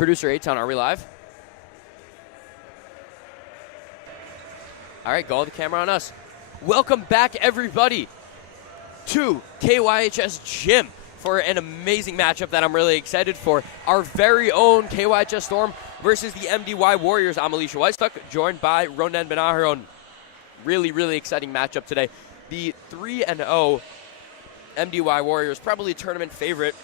Producer A-Town, are we live? All right, go the camera on us. Welcome back, everybody, to KYHS Gym for an amazing matchup that I'm really excited for. Our very own KYHS Storm versus the MDY Warriors. I'm Alicia Weistuck, joined by Ronen Benahiron. Really, really exciting matchup today. The 3-0 MDY Warriors, probably a tournament favorite,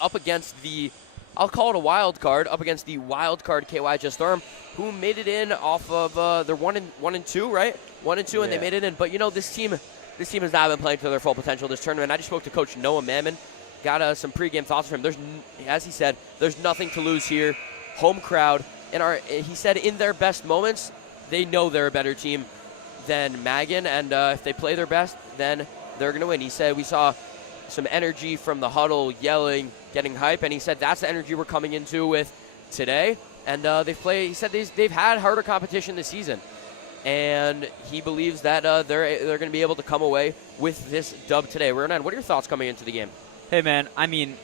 up against the, I'll call it a wild card, up against the wild card KYHS Storm, who made it in off of their 1-2, right? 1-2, yeah. And they made it in. But you know, this team has not been playing to their full potential this tournament. I just spoke to Coach Noah Mammon, got some pregame thoughts from him. As he said, there's nothing to lose here. Home crowd, he said in their best moments, they know they're a better team than Magen, and if they play their best, then they're going to win. He said we saw some energy from the huddle, yelling, getting hype, and he said that's the energy we're coming into with today. And he said they've had harder competition this season, and he believes that they're going to be able to come away with this dub today. Ronan, what are your thoughts coming into the game? Hey, man, I mean,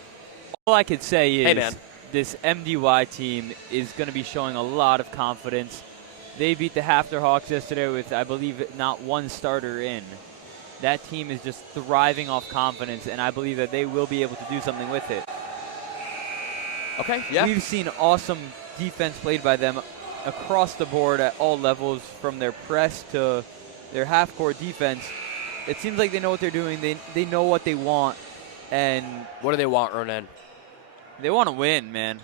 all I could say is hey, man. This MDY team is going to be showing a lot of confidence. They beat the Hafter Hawks yesterday with, I believe, not one starter in. That team is just thriving off confidence, and I believe that they will be able to do something with it. Okay, yeah. We've seen awesome defense played by them across the board at all levels, from their press to their half-court defense. It seems like they know what they're doing. They know what they want. And what do they want, Ronan? They want to win, man.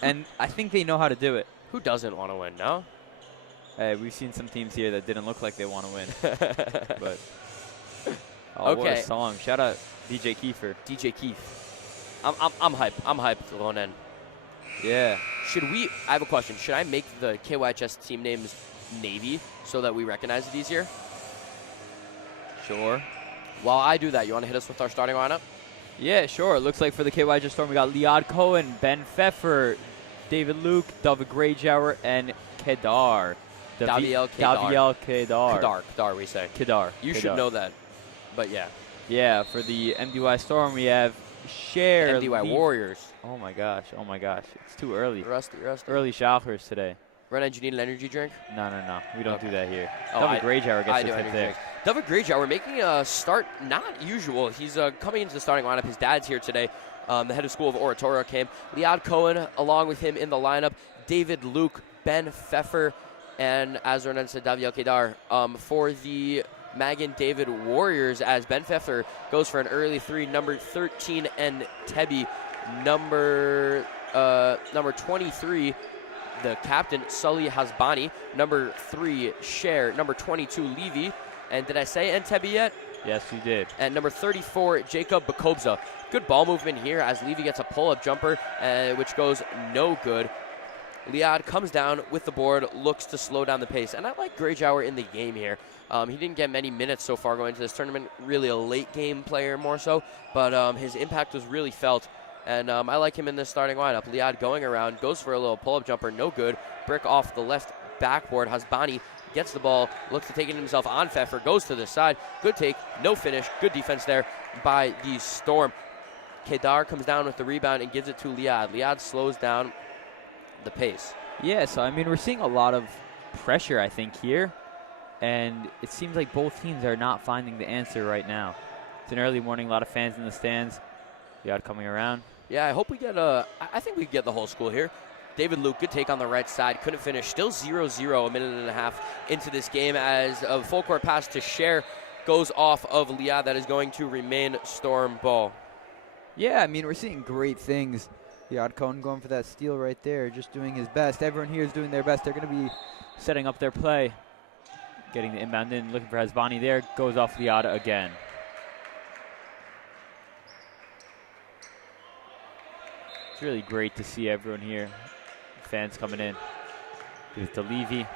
And I think they know how to do it. Who doesn't want to win, no? Hey, we've seen some teams here that didn't look like they want to win. But okay. What a song. Shout out DJ Kiefer. DJ Keith. I'm hyped. I'm hyped, Ronan. Yeah. I have a question. Should I make the KYHS team names Navy so that we recognize it easier? Sure. While I do that, you want to hit us with our starting lineup? Yeah, sure. It looks like for the KYHS Storm, we got Liad Cohen, Ben Pfeffer, David Luke, David Greyjour, and Kedar. Daviel Kedar. Kedar, we say. Kedar. You should know that, but yeah. Yeah, for the MDY Storm, we have Cher. MDY Warriors. Oh, my gosh. It's too early. Rusty. Early Schalkers today. Renan, do you need an energy drink? No. We don't do that here. Oh, David Greyjour gets the tip there. David Greyjour, we're making a start not usual. He's coming into the starting lineup. His dad's here today. The head of School of Oratorio came. Liad Cohen, along with him in the lineup. David Luke, Ben Pfeffer, and as Renan said, Daviel Kedar. For the Magen David Warriors, as Ben Pfeffer goes for an early three, number 13 and Tebi, number 23, the captain, Sully Hasbani, number 3, Cher, number 22, Levy, and did I say Entebbe yet? Yes, you did. And number 34, Jacob Bakobza. Good ball movement here as Levy gets a pull-up jumper, which goes no good. Liad comes down with the board, looks to slow down the pace, and I like Greyjour in the game here. He didn't get many minutes so far going into this tournament, really a late-game player more so, but his impact was really felt. And I like him in this starting lineup. Liad going around, goes for a little pull-up jumper, no good. Brick off the left backboard. Hasbani gets the ball, looks to take it himself on Pfeffer, goes to the side. Good take, no finish. Good defense there by the Storm. Kedar comes down with the rebound and gives it to Liad. Liad slows down the pace. Yeah, so, I mean, we're seeing a lot of pressure, I think, here. And it seems like both teams are not finding the answer right now. It's an early morning, a lot of fans in the stands. Liad coming around. Yeah, I hope we get I think we get the whole school here. David Luke, good take on the right side. Couldn't finish. Still 0-0 a minute and a half into this game as a full court pass to Cher goes off of Liad. That is going to remain Storm ball. Yeah, I mean, we're seeing great things. Liad Cohen going for that steal right there, just doing his best. Everyone here is doing their best. They're going to be setting up their play. Getting the inbound in, looking for Hasbani there. Goes off Liad again. It's really great to see everyone here. Fans coming in. Gives it to Levy.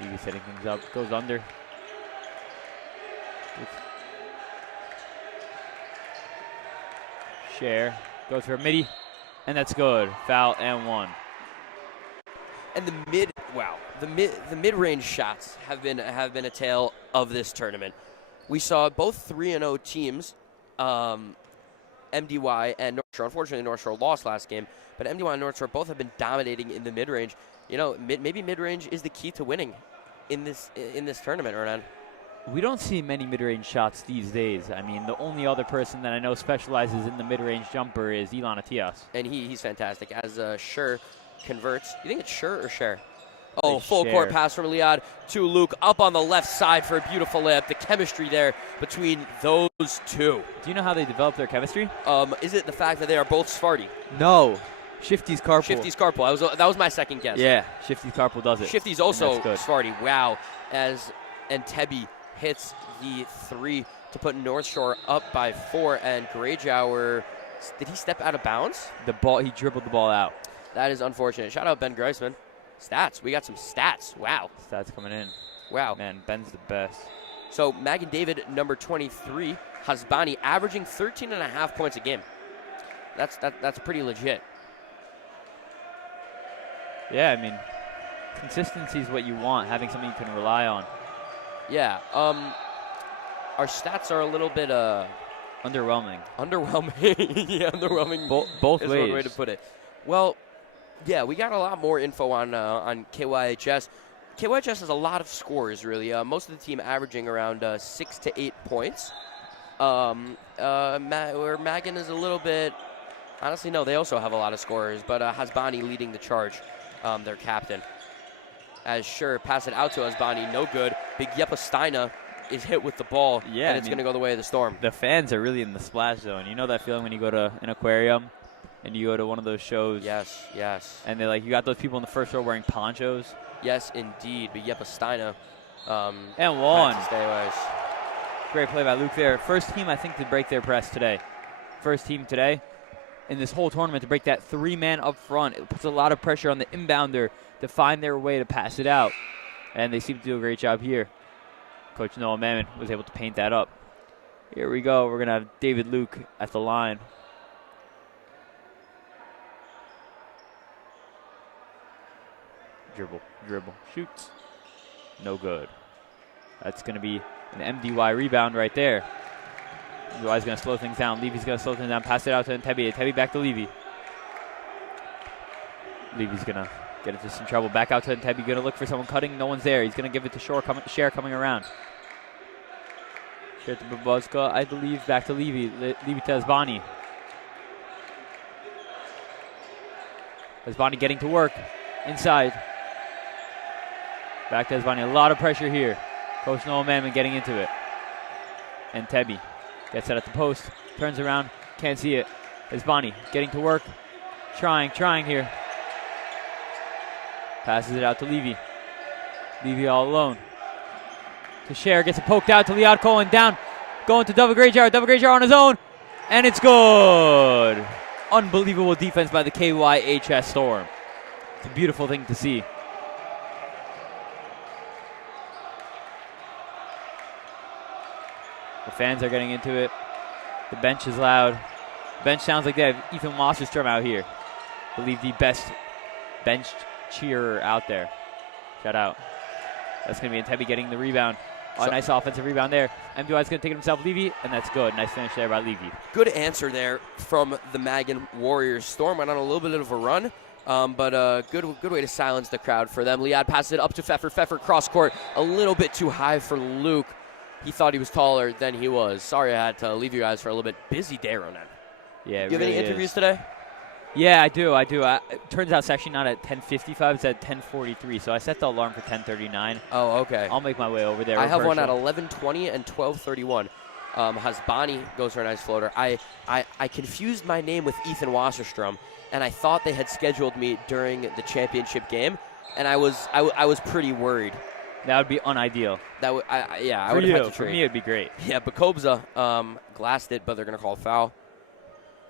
Levy setting things up. Goes under. Cher. Goes for a midi. And that's good. Foul and one. And the mid-range shots have been a tale of this tournament. We saw both 3-0 teams MDY and North Shore. Unfortunately, North Shore lost last game, but MDY and North Shore both have been dominating in the mid-range. You know, maybe mid-range is the key to winning in this tournament, Hernan. We don't see many mid-range shots these days. I mean, the only other person that I know specializes in the mid-range jumper is Ilan Atias. And he's fantastic. As Sher converts. You think it's Sher or Sher? Oh, full Share. court pass from Liad to Luke up on the left side for a beautiful layup. The chemistry there between those two. Do you know how they develop their chemistry? Is it the fact that they are both Sephardi? No. Shifty's carpool. Shifty's carpool. That was my second guess. Yeah, Shifty's carpool does it. Shifty's also good. Sephardi. Wow. As Entebbe hits the 3 to put North Shore up by 4, and Greyjour, did he step out of bounds? He dribbled the ball out. That is unfortunate. Shout out Ben Greisman. Stats. We got some stats. Wow. Stats coming in. Wow. Man, Ben's the best. So Magen David, number 23, Hasbani, averaging 13.5 points a game. That's pretty legit. Yeah, I mean, consistency is what you want, having something you can rely on. Yeah. Our stats are a little bit Underwhelming. Underwhelming. Yeah, underwhelming. Both is ways. one way to put it. Well, yeah, we got a lot more info on KYHS. KYHS has a lot of scores, really. Most of the team averaging around 6 to 8 points. Where Magen is a little bit. Honestly, no, they also have a lot of scorers, but Hasbani leading the charge, their captain. As Sure pass it out to Hasbani, no good. Big Yepa Steina is hit with the ball, Yeah, and it's going to go the way of the storm. The fans are really in the splash zone. You know that feeling when you go to an aquarium and you go to one of those shows? Yes, yes. And they're like, you got those people in the first row wearing ponchos? Yes, indeed. But Yepa Steina. And one. Stay away. Great play by Luke there. First team, I think, to break their press today. First team today in this whole tournament to break that 3-man up front. It puts a lot of pressure on the inbounder to find their way to pass it out. And they seem to do a great job here. Coach Noah Mammon was able to paint that up. Here we go. We're going to have David Luke at the line. Dribble, shoots. No good. That's going to be an MDY rebound right there. MDY's going to slow things down. Levy's going to slow things down. Pass it out to Entebbe. Entebbe back to Levy. Levy's going to get into some trouble. Back out to Entebbe. Going to look for someone cutting. No one's there. He's going to give it to Share coming around. Share to Babuzka, I believe. Back to Levy. Levy to Hasbani. Hasbani getting to work. Inside. Back to Hasbani. A lot of pressure here. Coach Noah Mammon getting into it. Entebbe gets it at the post. Turns around. Can't see it. Hasbani getting to work. Trying here. Passes it out to Levy. Levy all alone. To Share. Gets it poked out to Liad Cohen. Down. Going to Double Greyjar. Double Greyjar on his own. And it's good. Unbelievable defense by the KYHS Storm. It's a beautiful thing to see. The fans are getting into it. The bench is loud. The bench sounds like they have Ethan Wasserstrom out here. I believe the best bench cheerer out there. Shout out. That's going to be Entebbe getting the rebound. Oh, nice offensive rebound there. MDY's going to take it himself, Levy, and that's good. Nice finish there by Levy. Good answer there from the Magen Warriors. Storm went on a little bit of a run, but good way to silence the crowd for them. Liad passes it up to Pfeffer. Pfeffer cross court, a little bit too high for Luke. He thought he was taller than he was. Sorry I had to leave you guys for a little bit. Busy day, Ronan. Yeah, you have any interviews today? Yeah, I do. It turns out it's actually not at 10:55. It's at 10:43. So I set the alarm for 10:39. Oh, okay. I'll make my way over there. I have one at 11:20 and 12:31. Hasbani goes for a nice floater. I confused my name with Ethan Wasserstrom, and I thought they had scheduled me during the championship game, and I was pretty worried. That would be unideal. I would have had to trade. For me, it'd be great. Yeah, Bakobza glassed it, but they're going to call a foul.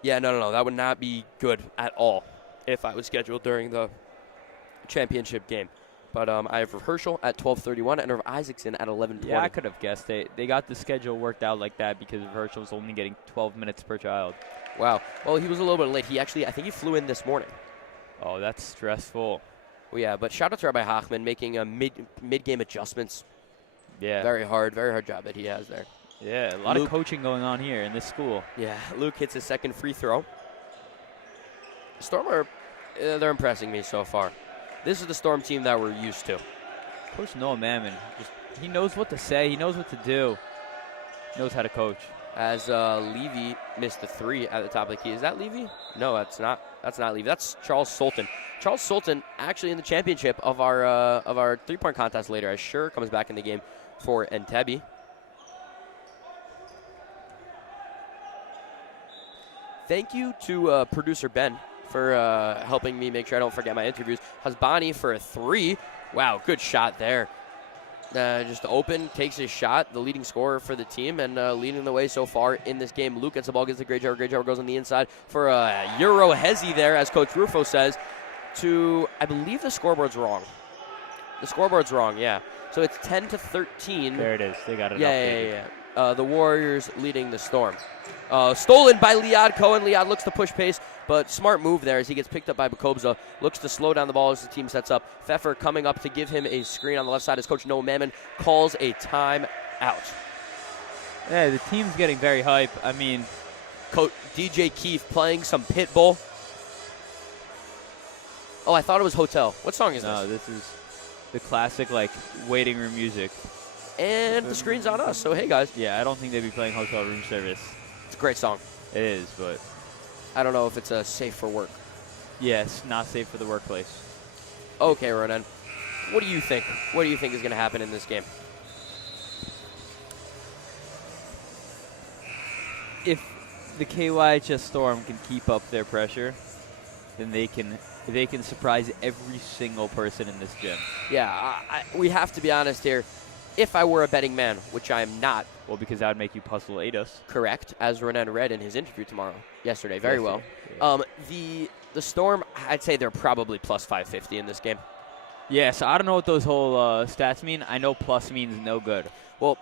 Yeah, no. That would not be good at all if I was scheduled during the championship game. But I have Herschel at 12:31 and Irv Isaacson at 11:20. Yeah, I could have guessed it. They got the schedule worked out like that because Herschel's only getting 12 minutes per child. Wow. Well, he was a little bit late. I think he flew in this morning. Oh, that's stressful. Well, yeah, but shout out to Rabbi Hochman making mid-game adjustments. Yeah. Very hard job that he has there. Yeah, a lot Luke. of coaching going on here in this school. Yeah, Luke hits his second free throw. Storm are, they're impressing me so far. This is the Storm team that we're used to. Coach Noah Mammon, he knows what to say. He knows what to do. Knows how to coach. As Levy missed the three at the top of the key. Is that Levy? No, that's not. That's not Levy. That's Charles Sultan. Charles Sultan actually in the championship of our three-point contest later. As Sure comes back in the game for Entebbe. Thank you to producer Ben for helping me make sure I don't forget my interviews. Hasbani for a three. Wow, good shot there. Just open, takes his shot, the leading scorer for the team, and leading the way so far in this game. Luke gets the ball, gets the Greyjour. Greyjour goes on the inside for a Euro Hezi there, as Coach Rufo says, to, I believe the scoreboard's wrong. The scoreboard's wrong, yeah. So it's 10-13. There it is. They got it Yeah. The Warriors leading the Storm. Stolen by Liad Cohen. Liad looks to push pace, but smart move there as he gets picked up by Bakobza. Looks to slow down the ball as the team sets up. Pfeffer coming up to give him a screen on the left side as Coach Noah Mammon calls a timeout. Yeah, the team's getting very hype. I mean, Coach DJ Keefe playing some Pitbull. Oh, I thought it was Hotel. What song is no, this? this is the classic, like, waiting room music. And the screen's on us, so hey, guys. Yeah, I don't think they'd be playing hotel room service. It's a great song. It is, but I don't know if it's safe for work. yes, not safe for the workplace. Okay, Ronan. What do you think? What do you think is going to happen in this game? If the KYHS Storm can keep up their pressure, then they can surprise every single person in this gym. Yeah, we have to be honest here. If I were a betting man, which I am not, Well, because that would make you puzzle Eidos. correct, as Ronan read in his interview yesterday, very well. Yeah. The Storm, I'd say they're probably plus 550 in this game. Yeah, so I don't know what those whole stats mean. I know plus means no good. Well,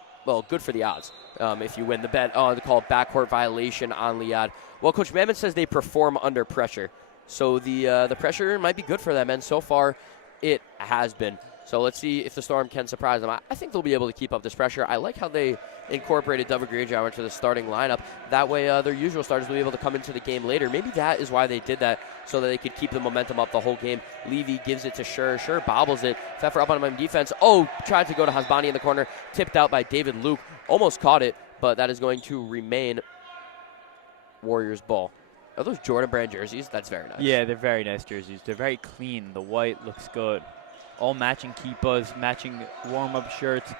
good for the odds. If you win the bet, they call it backcourt violation on Liad. Well, Coach Mammon says they perform under pressure, so the pressure might be good for them, and so far it has been. So let's see if the Storm can surprise them. I think they'll be able to keep up this pressure. I like how they incorporated Dover Greyjour into the starting lineup. That way their usual starters will be able to come into the game later. Maybe that is why they did that, so that they could keep the momentum up the whole game. Levy gives it to Sure. Sure bobbles it. Pfeffer up on him defense. Oh, tried to go to Hasbani in the corner. Tipped out by David Luke. Almost caught it, but that is going to remain Warriors ball. Are those Jordan Brand jerseys? That's very nice. Yeah, they're very nice jerseys. They're very clean. The white looks good. All matching kippas, matching warm-up shirts,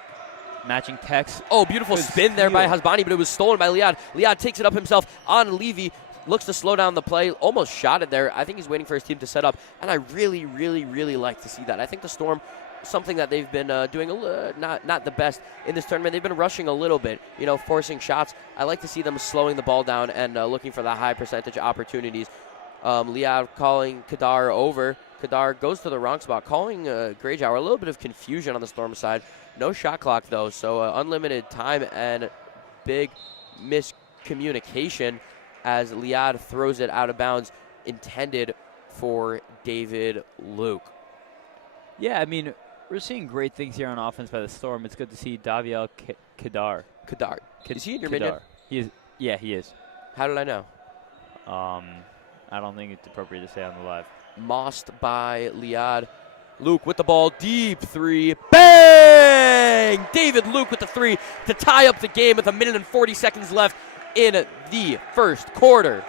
matching techs. Oh, beautiful Good spin there by steal. Hasbani, but it was stolen by Liad. Liad takes it up himself on Levy, looks to slow down the play, almost shot it there. I think he's waiting for his team to set up, and I really, really, really like to see that. I think the Storm, something that they've been doing not the best in this tournament. They've been rushing a little bit, forcing shots. I like to see them slowing the ball down and looking for the high percentage opportunities. Liad calling Kadar over. Kadar goes to the wrong spot, calling Greyjour. A little bit of confusion on the Storm side. No shot clock, though, so unlimited time and big miscommunication as Liad throws it out of bounds, intended for David Luke. Yeah, I mean, we're seeing great things here on offense by the Storm. It's good to see Daviel Kadar. Kadar. Is he in your minion? He is. Yeah, he is. How did I know? I don't think it's appropriate to say on the live. Mossed by Liad. Luke with the ball, deep three, bang! David Luke with the three to tie up the game with 1 minute and 40 seconds left in the first quarter.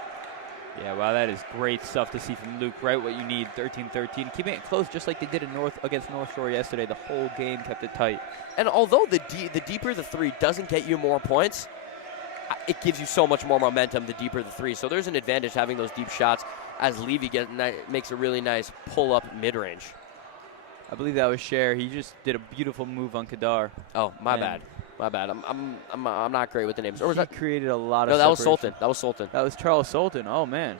Yeah, wow, that is great stuff to see from Luke. Right, what you need, 13-13. Keeping it close just like they did against North Shore yesterday. The whole game kept it tight. And although the deeper the three doesn't get you more points, it gives you so much more momentum the deeper the three. So there's an advantage having those deep shots as Levy makes a really nice pull-up mid-range. I believe that was Cher. He just did a beautiful move on Kadar. Oh, my bad. I'm not great with the names. Or was He that? created a lot of No, that was separation. Sultan. That was Charles Sultan. Oh, man.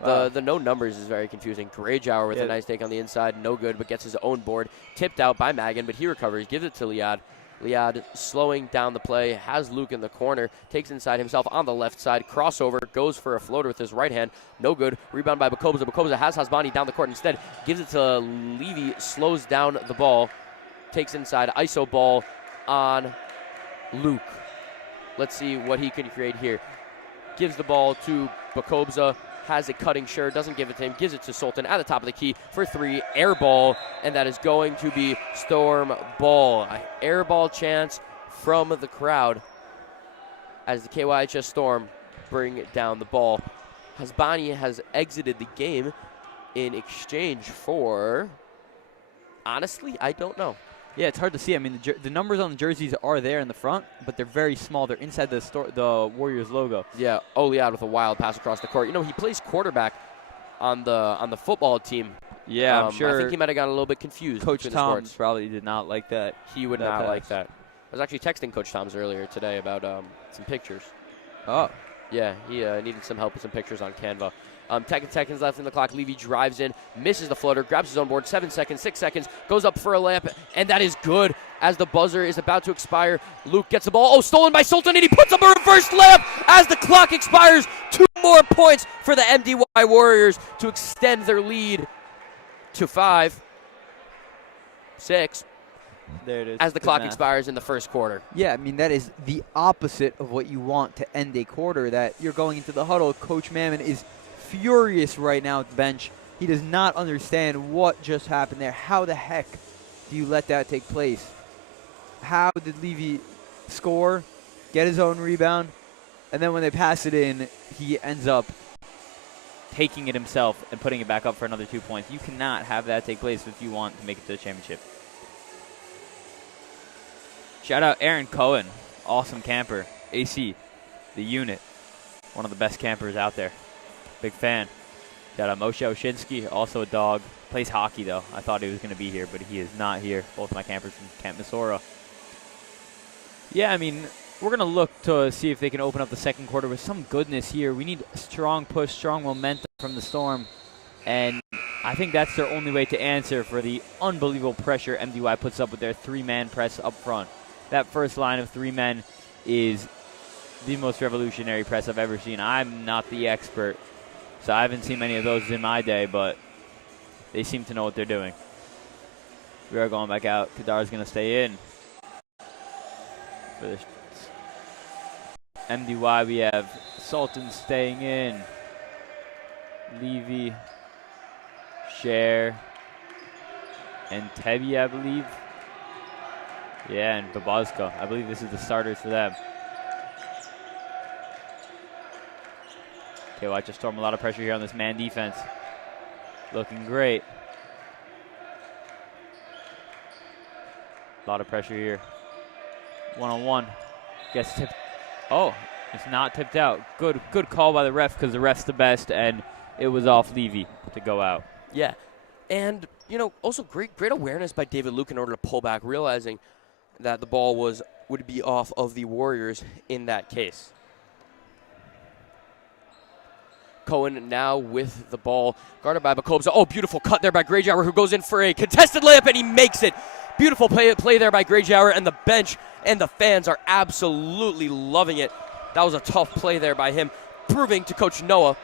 The no numbers is very confusing. Greyjour with a nice take on the inside. No good, but gets his own board. Tipped out by Magen, but he recovers. Gives it to Liad. Liad slowing down the play. Has Luke in the corner. Takes inside himself on the left side. Crossover. Goes for a floater with his right hand. No good. Rebound by Bakobza. Bakobza has Hasbani down the court instead. Gives it to Levy. Slows down the ball. Takes inside. ISO ball on Luke. Let's see what he can create here. Gives the ball to Bakobza. Has a cutting shot, doesn't give it to him, gives it to Sultan at the top of the key for 3, air ball, and that is going to be Storm ball. An air ball chance from the crowd as the KYHS Storm bring down the ball. Hasbani has exited the game in exchange for, honestly, I don't know. Yeah, it's hard to see. I mean, the numbers on the jerseys are there in the front, but they're very small. They're inside the Warriors logo. Yeah, Oliad with a wild pass across the court. You know, he plays quarterback on the football team. Yeah, I'm sure. I think he might have gotten a little bit confused. Coach Tom probably did not like that. He would not like that. I was actually texting Coach Toms earlier today about some pictures. Oh. Yeah, he needed some help with some pictures on Canva. 10 seconds left in the clock. Levy drives in, misses the floater, grabs his own board. 7 seconds, 6 seconds, goes up for a layup, and that is good. As the buzzer is about to expire, Luke gets the ball. Oh, stolen by Sultan, and he puts up a reverse layup as the clock expires. 2 more points for the MDY Warriors to extend their lead to 5, 6. There it is. As the clock expires in the first quarter. Yeah, I mean, that is the opposite of what you want to end a quarter, that you're going into the huddle. Coach Mammon is furious right now at the bench. He does not understand what just happened there. How the heck do you let that take place? How did Levy score, get his own rebound, and then when they pass it in, he ends up taking it himself and putting it back up for another 2 points. You cannot have that take place if you want to make it to the championship. Shout out Aaron Cohen, awesome camper. AC, the unit, one of the best campers out there. Big fan. Shout out Moshe Oshinsky, also a dog. Plays hockey, though. I thought he was going to be here, but he is not here. Both my campers from Camp Missoura. Yeah, I mean, we're going to look to see if they can open up the second quarter with some goodness here. We need a strong push, strong momentum from the Storm, and I think that's their only way to answer for the unbelievable pressure MDY puts up with their 3-man press up front. That first line of 3 men is the most revolutionary press I've ever seen. I'm not the expert, so I haven't seen many of those in my day, but they seem to know what they're doing. We are going back out. Kadar's going to stay in. For the MDY, we have Sultan staying in. Levy, Cher, and Tebi, I believe. Yeah, and Babazka. I believe this is the starters for them. KYHS Storm, a lot of pressure here on this man defense. Looking great. A lot of pressure here. One-on-one. Gets tipped. Oh, it's not tipped out. Good call by the ref, because the ref's the best, and it was off Levy to go out. Yeah, and, you know, also great awareness by David Luke in order to pull back, realizing that the ball would be off of the Warriors in that case. Cohen now with the ball, guarded by Bakobza. Oh, beautiful cut there by Greyjour, who goes in for a contested layup, and he makes it. Beautiful play there by Greyjour, and the bench and the fans are absolutely loving it. That was a tough play there by him, proving to Coach Noah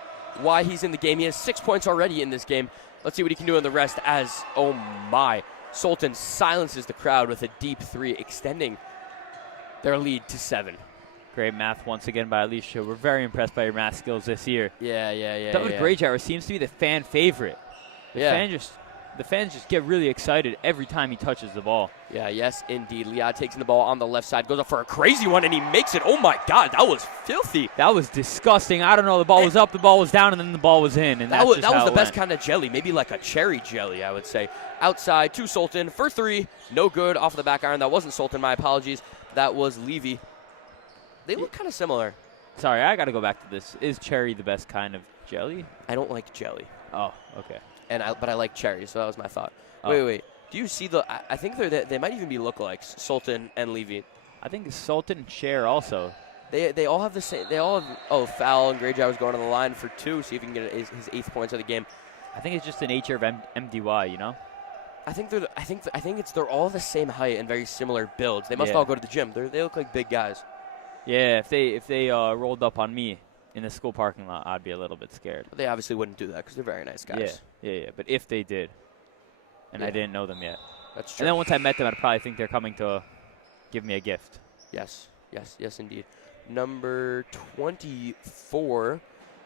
why he's in the game. He has 6 points already in this game. Let's see what he can do in the rest as, oh my, Sultan silences the crowd with a deep 3, extending their lead to 7. Great math once again by Alicia. We're very impressed by your math skills this year. Yeah. David Greyjour seems to be the fan favorite. The fans just get really excited every time he touches the ball. Yeah, yes, indeed. Liad takes in the ball on the left side, goes up for a crazy one, and he makes it. Oh, my God, that was filthy. That was disgusting. I don't know. The ball was up, the ball was down, and then the ball was in. And that was the best kind of jelly, maybe like a cherry jelly, I would say. Outside to Sultan for 3. No good off of the back iron. That wasn't Sultan. My apologies. That was Levy. They look kind of similar. Sorry, I got to go back to this. Is cherry the best kind of jelly? I don't like jelly. Oh, okay. But I like cherry, so that was my thought. Oh. Wait. Do you see I think they might even be lookalikes, Sultan and Levy. I think Sultan and Cher also. They all have the same. They all have. Foul, and Greyjour was going on the line for 2. See if he can get his 8th points of the game. I think it's just the nature of MDY, you know. I think they're all the same height and very similar builds. They must all go to the gym. They look like big guys. Yeah, if they rolled up on me in the school parking lot, I'd be a little bit scared. But they obviously wouldn't do that because they're very nice guys. Yeah. But if they did, and I didn't know them yet. That's true. And then once I met them, I'd probably think they're coming to give me a gift. Yes. Yes, indeed. Number 24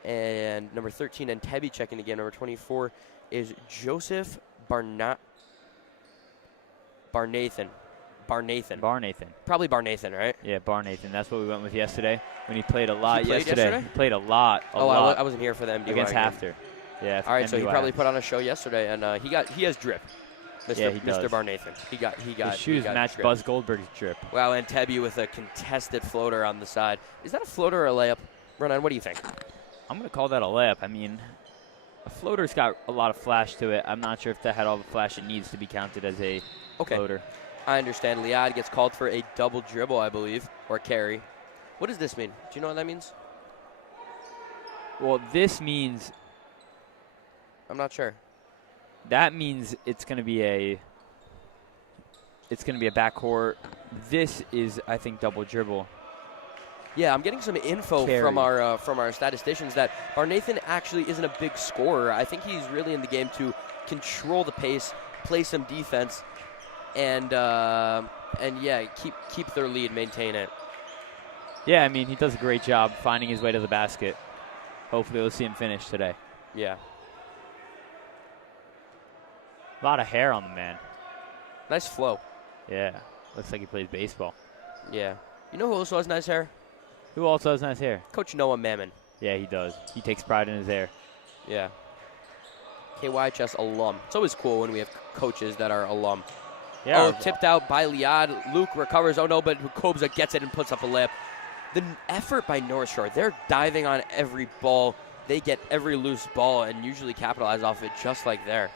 and number 13, and Tebby checking again. Number 24 is Joseph Barnathan. Probably Barnathan, right? Yeah, Barnathan. That's what we went with yesterday when he played a lot He played yesterday? He played a lot. I wasn't here for the MDY against game. Hafter. Yeah. All right, so he MDY probably Hafter. put on a show yesterday, and he has drip. Yeah, he does. Mr. Barnathan. He got. His shoes match drip. Buzz Goldberg's drip. Wow, and Tebby with a contested floater on the side. Is that a floater or a layup? Ronan, what do you think? I'm going to call that a layup. I mean, a floater's got a lot of flash to it. I'm not sure if that had all the flash it needs to be counted as a floater. I understand. Liad gets called for a double dribble, I believe, or carry. What does this mean? Do you know what that means? Well, this means I'm not sure. that means it's going to be a backcourt. This is, I think, double dribble. Yeah, I'm getting some info Carry. from our statisticians that Barnathan actually isn't a big scorer. I think he's really in the game to control the pace, play some defense, and yeah, keep their lead, maintain it. Yeah, I mean, he does a great job finding his way to the basket. Hopefully we'll see him finish today. Yeah. A lot of hair on the man. Nice flow. Yeah, looks like he plays baseball. Yeah. You know who also has nice hair? Who also has nice hair? Coach Noah Mammon. Yeah, he does. He takes pride in his hair. Yeah. KYHS alum. It's always cool when we have coaches that are alum. Yeah. Oh, tipped out by Liad. Luke recovers. Oh, no, but Kobza gets it and puts up a layup. The effort by North Shore. They're diving on every ball. They get every loose ball and usually capitalize off it just like there.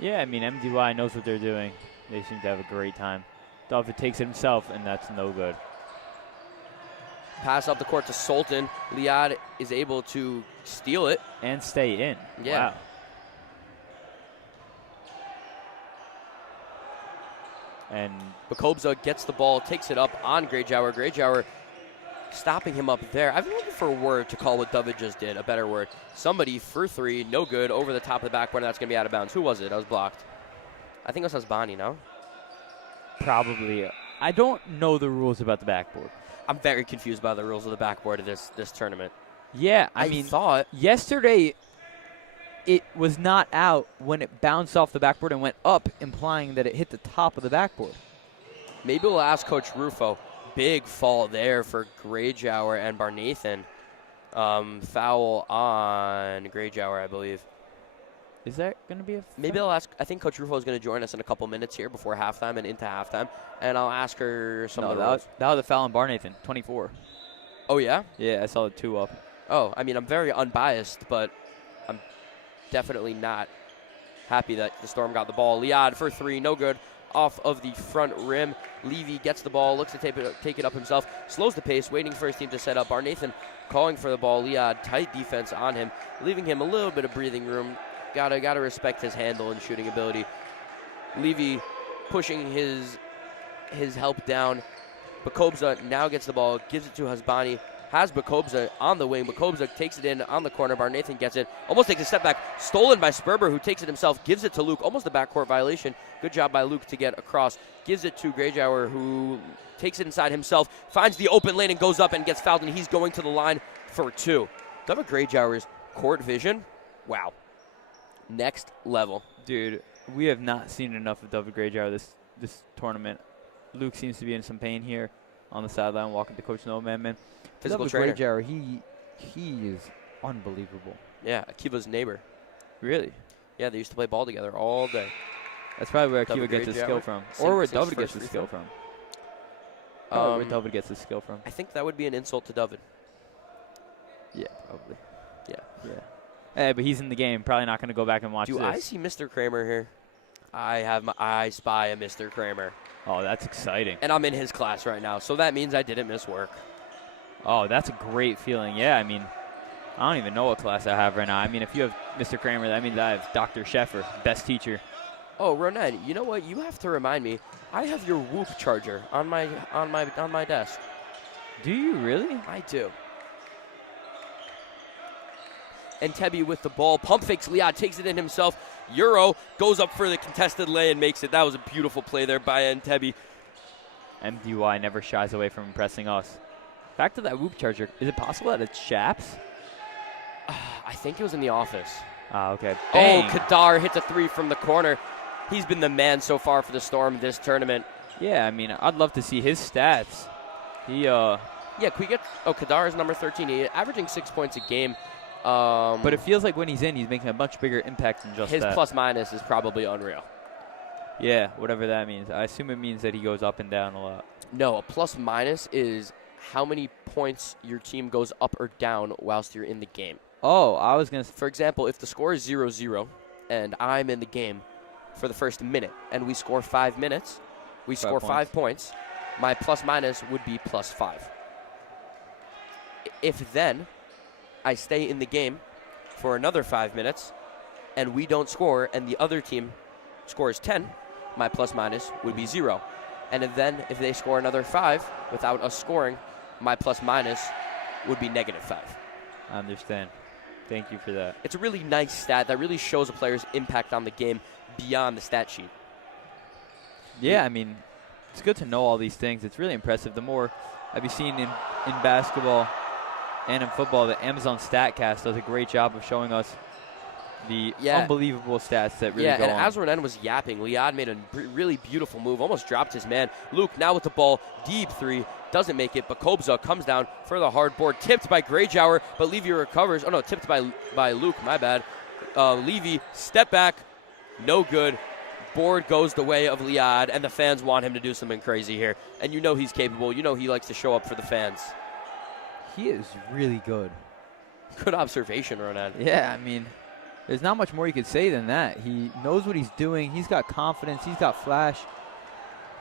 Yeah, I mean, MDY knows what they're doing. They seem to have a great time. Duffy takes it himself, and that's no good. Pass up the court to Sultan. Liad is able to steal it. And stay in. Yeah. Wow. And Bakobza gets the ball, takes it up on Greyjour. Greyjour stopping him up there. I've been looking for a word to call what David just did, a better word. Somebody for three, no good, over the top of the backboard, and that's going to be out of bounds. Who was it? I was blocked. I think it was Hasbani, no? probably. I don't know the rules about the backboard. I'm very confused by the rules of the backboard of this tournament. Yeah, I mean, thought yesterday it was not out when it bounced off the backboard and went up, implying that it hit the top of the backboard. maybe we'll ask Coach Rufo. Big fall there for Greyjour and Barnathan. Foul on Greyjour, I believe. Is that going to be a foul? Maybe I'll ask. I think Coach Rufo is going to join us in a couple minutes here before halftime and into halftime, and I'll ask her some of the rules. That was a foul on Barnathan, 24. Oh, yeah? Yeah, I saw the 2 up. Oh, I mean, I'm very unbiased, but I'm definitely not happy that the Storm got the ball. Liad for 3, no good. Off of the front rim. Levy gets the ball, looks to take it up himself, slows the pace, waiting for his team to set up. Barnathan calling for the ball. Liad, tight defense on him, leaving him a little bit of breathing room. Gotta respect his handle and shooting ability. Levy pushing his help down. Bakobza now gets the ball, gives it to Hasbani. Has Bakobza on the wing. Bakobza takes it in on the corner. Barnathan gets it. Almost takes a step back. Stolen by Sperber, who takes it himself. Gives it to Luke. Almost a backcourt violation. Good job by Luke to get across. Gives it to Greyjour, who takes it inside himself. Finds the open lane and goes up and gets fouled, and he's going to the line for 2. David Greyjour's court vision, wow. Next level. Dude, we have not seen enough of David Greyjour this tournament. Luke seems to be in some pain here on the sideline, walking to Coach Noah Man. Physical David trainer. Greyjour, he is unbelievable. Yeah, Akiva's neighbor. Really? Yeah, they used to play ball together all day. That's probably where David Akiva gets his Greyjour? skill from. Same- Or where same David first gets his free skill throw. from. Probably where Um, David gets his skill from. I think that would be an insult to David. Yeah, probably. Yeah. Yeah. Hey, but he's in the game. Probably not going to go back and watch Do this. I see Mr. Kramer here? I spy a Mr. Kramer. Oh, that's exciting. And I'm in his class right now, so that means I didn't miss work. Oh, that's a great feeling. Yeah, I mean, I don't even know what class I have right now. I mean, if you have Mr. Kramer, that means I have Dr. Sheffer, best teacher. Oh, Ronan, you know what? You have to remind me. I have your Whoop charger on my desk. Do you really? I do. And Tebby with the ball. Pump fakes Liad, takes it in himself. Euro goes up for the contested lay and makes it. That was a beautiful play there by Tebby. MDY never shies away from impressing us. Back to that whoop charger. Is it possible that it's Shaps? I think it was in the office. Ah, okay. Oh, Bang. Kadar hits a 3 from the corner. He's been the man so far for the Storm this tournament. Yeah, I mean, I'd love to see his stats. He, Yeah, can we get... Oh, Kadar is number 13. He's averaging 6 points a game. but it feels like when he's in, he's making a much bigger impact than just his that. plus-minus is probably unreal. Yeah, whatever that means. I assume it means that he goes up and down a lot. No, a plus-minus is how many points your team goes up or down whilst you're in the game. Oh, I was going to... For example, if the score is 0-0 and I'm in the game for the first minute and we score 5 minutes, we score 5 points, my plus-minus would be +5. If then I stay in the game for another 5 minutes and we don't score and the other team scores 10, my plus-minus would be 0. And then if they score another 5 without us scoring, my plus-minus would be -5. I understand. Thank you for that. It's a really nice stat that really shows a player's impact on the game beyond the stat sheet. Yeah, I mean, it's good to know all these things. It's really impressive. The more I've seen in basketball and in football, the Amazon StatCast does a great job of showing us the unbelievable stats that really go on. Yeah, and as Renan was yapping, Liad made a really beautiful move, almost dropped his man. Luke now with the ball, deep 3, doesn't make it, but Kobza comes down for the hard board, tipped by Greyjour, but Levy recovers. Oh no, tipped by Luke, my bad. Levy, step back, no good. Board goes the way of Liad, and the fans want him to do something crazy here. And you know he's capable. You know he likes to show up for the fans. He is really good. Good observation, Ronan. Yeah, I mean, there's not much more you could say than that. He knows what he's doing. He's got confidence. He's got flash.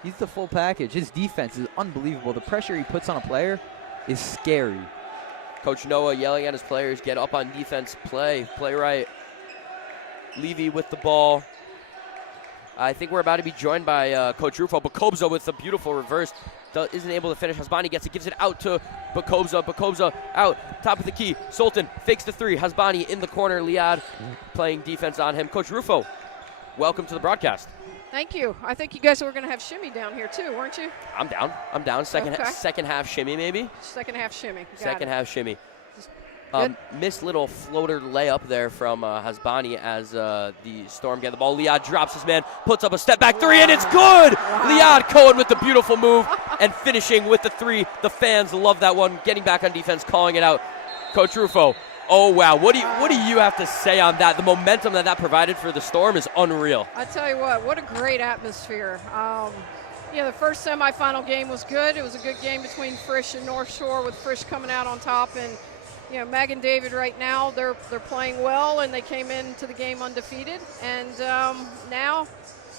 He's the full package. His defense is unbelievable. The pressure he puts on a player is scary. Coach Noah yelling at his players, get up on defense, play right. Levy with the ball. I think we're about to be joined by Coach Rufo. Bakobza with a beautiful reverse. Isn't able to finish. Hasbani gets it, gives it out to Bakobza. Bakobza out, top of the key. Sultan fakes the 3. Hasbani in the corner. Liad playing defense on him. Coach Rufo, welcome to the broadcast. Thank you. I think you guys were going to have shimmy down here too, weren't you? I'm down. Second half shimmy maybe. Second half shimmy. Second half shimmy. Good. Missed little floater layup there from Hasbani as the Storm get the ball. Liad drops his man, puts up a step back 3, and it's good! Wow. Liad Cohen with the beautiful move and finishing with the 3. The fans love that one. Getting back on defense, calling it out. Coach Rufo, oh wow, what do you have to say on that? The momentum that provided for the Storm is unreal. I tell you what a great atmosphere. The first semifinal game was good. It was a good game between Frisch and North Shore, with Frisch coming out on top, and Magen David right now, they're playing well, and they came into the game undefeated. And now,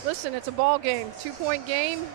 listen, it's a ball game, 2-point game,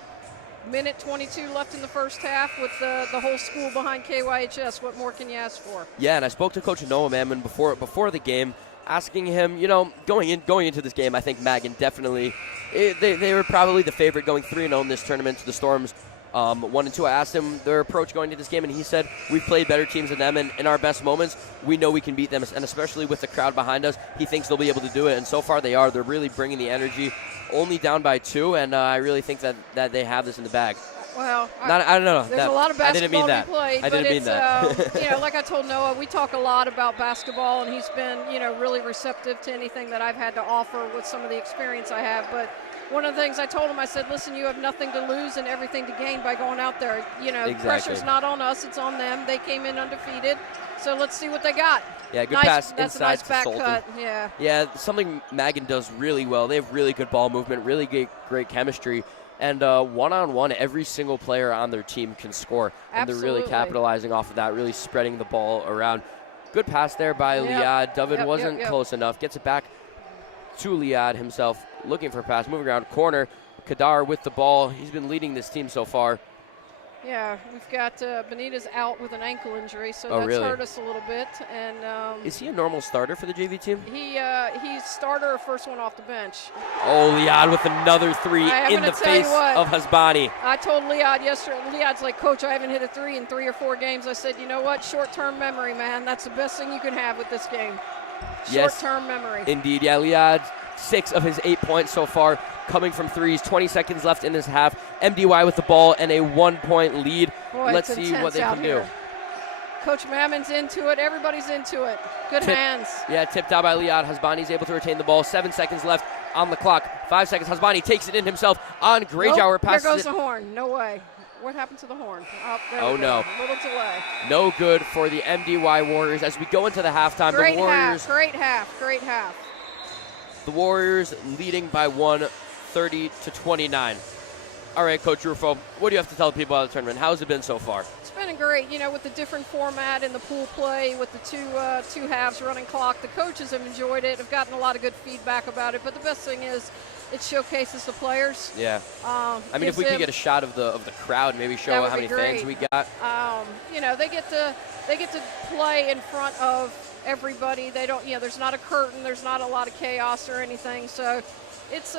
minute 22 left in the first half with the whole school behind KYHS. What more can you ask for? Yeah, and I spoke to Coach Noah Mammon before the game, asking him, going into this game, I think Magen definitely, they were probably the favorite going 3-0 in this tournament to the Storm's 1-2. I asked him their approach going to this game, and he said, we've played better teams than them, and in our best moments, we know we can beat them, and especially with the crowd behind us, he thinks they'll be able to do it, and so far they are. They're really bringing the energy, only down by 2, and I really think that they have this in the bag. Well, I don't know. There's a lot of basketball to be played. I didn't mean that. Like I told Noah, we talk a lot about basketball, and he's been, really receptive to anything that I've had to offer with some of the experience I have, but one of the things I told him, I said, listen, you have nothing to lose and everything to gain by going out there. Exactly. Pressure's not on us, it's on them. They came in undefeated, so let's see what they got. Yeah, good pass that's inside a nice to back Sultan. cut, yeah. Yeah, something Magen does really well. They have really good ball movement, really great chemistry, and one-on-one, every single player on their team can score. And Absolutely. They're really capitalizing off of that, really spreading the ball around. Good pass there by Liad. David wasn't close enough. Gets it back to Liad himself, looking for a pass, moving around corner. Kadar with the ball. He's been leading this team so far. Yeah, we've got Benita's out with an ankle injury, so that's really? hurt us a little bit. And is he a normal starter for the JV team? He's starter, first one off the bench. Oh, Liad with another 3 in the face of Hasbani. I told Liad yesterday, Liad's like, Coach, I haven't hit a 3 in 3 or 4 games. I said, you know what, short-term memory, man. That's the best thing you can have with this game. Short-term memory. Indeed, yeah, Liad, 6 of his 8 points so far coming from 3s. 20 seconds left in this half. MDY with the ball and a 1-point lead. Boy, Let's see what they can do. Coach Mammon's into it. Everybody's into it. Good hands. Yeah, tipped out by Liad. Hasbani's able to retain the ball. 7 seconds left on the clock. 5 seconds. Hasbani takes it in himself on Greyjour. Nope, Passes there goes it. the horn. No way. What happened to the horn? There Oh, we go. no. A little delay. No good for the MDY Warriors as we go into the halftime. Great The Warriors, half. Great half. Great half. the Warriors leading by 1, 30-29. All right, Coach Rufo, what do you have to tell people about the tournament? How's it been so far? It's been great, with the different format and the pool play, with the two halves running clock. The coaches have enjoyed it. Have gotten a lot of good feedback about it. But the best thing is, it showcases the players. Yeah. I mean, if we could get a shot of the crowd, maybe show how many fans we got. They get to play in front of everybody. They don't. There's not a curtain. There's not a lot of chaos or anything. So. It's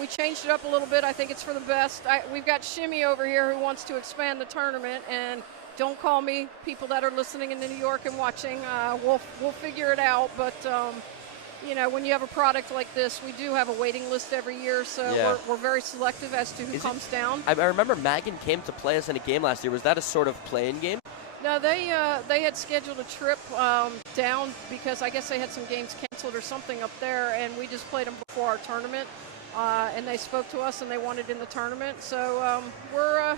we changed it up a little bit. I think it's for the best. We've got Shimmy over here who wants to expand the tournament, and don't call me, people that are listening in New York and watching. We'll figure it out. But when you have a product like this, we do have a waiting list every year, so we're very selective as to who comes down. I remember Magen came to play us in a game last year. Was that a sort of play-in game? No, they had scheduled a trip down because I guess they had some games canceled or something up there, and we just played them before our tournament. And they spoke to us, and they wanted in the tournament. So we're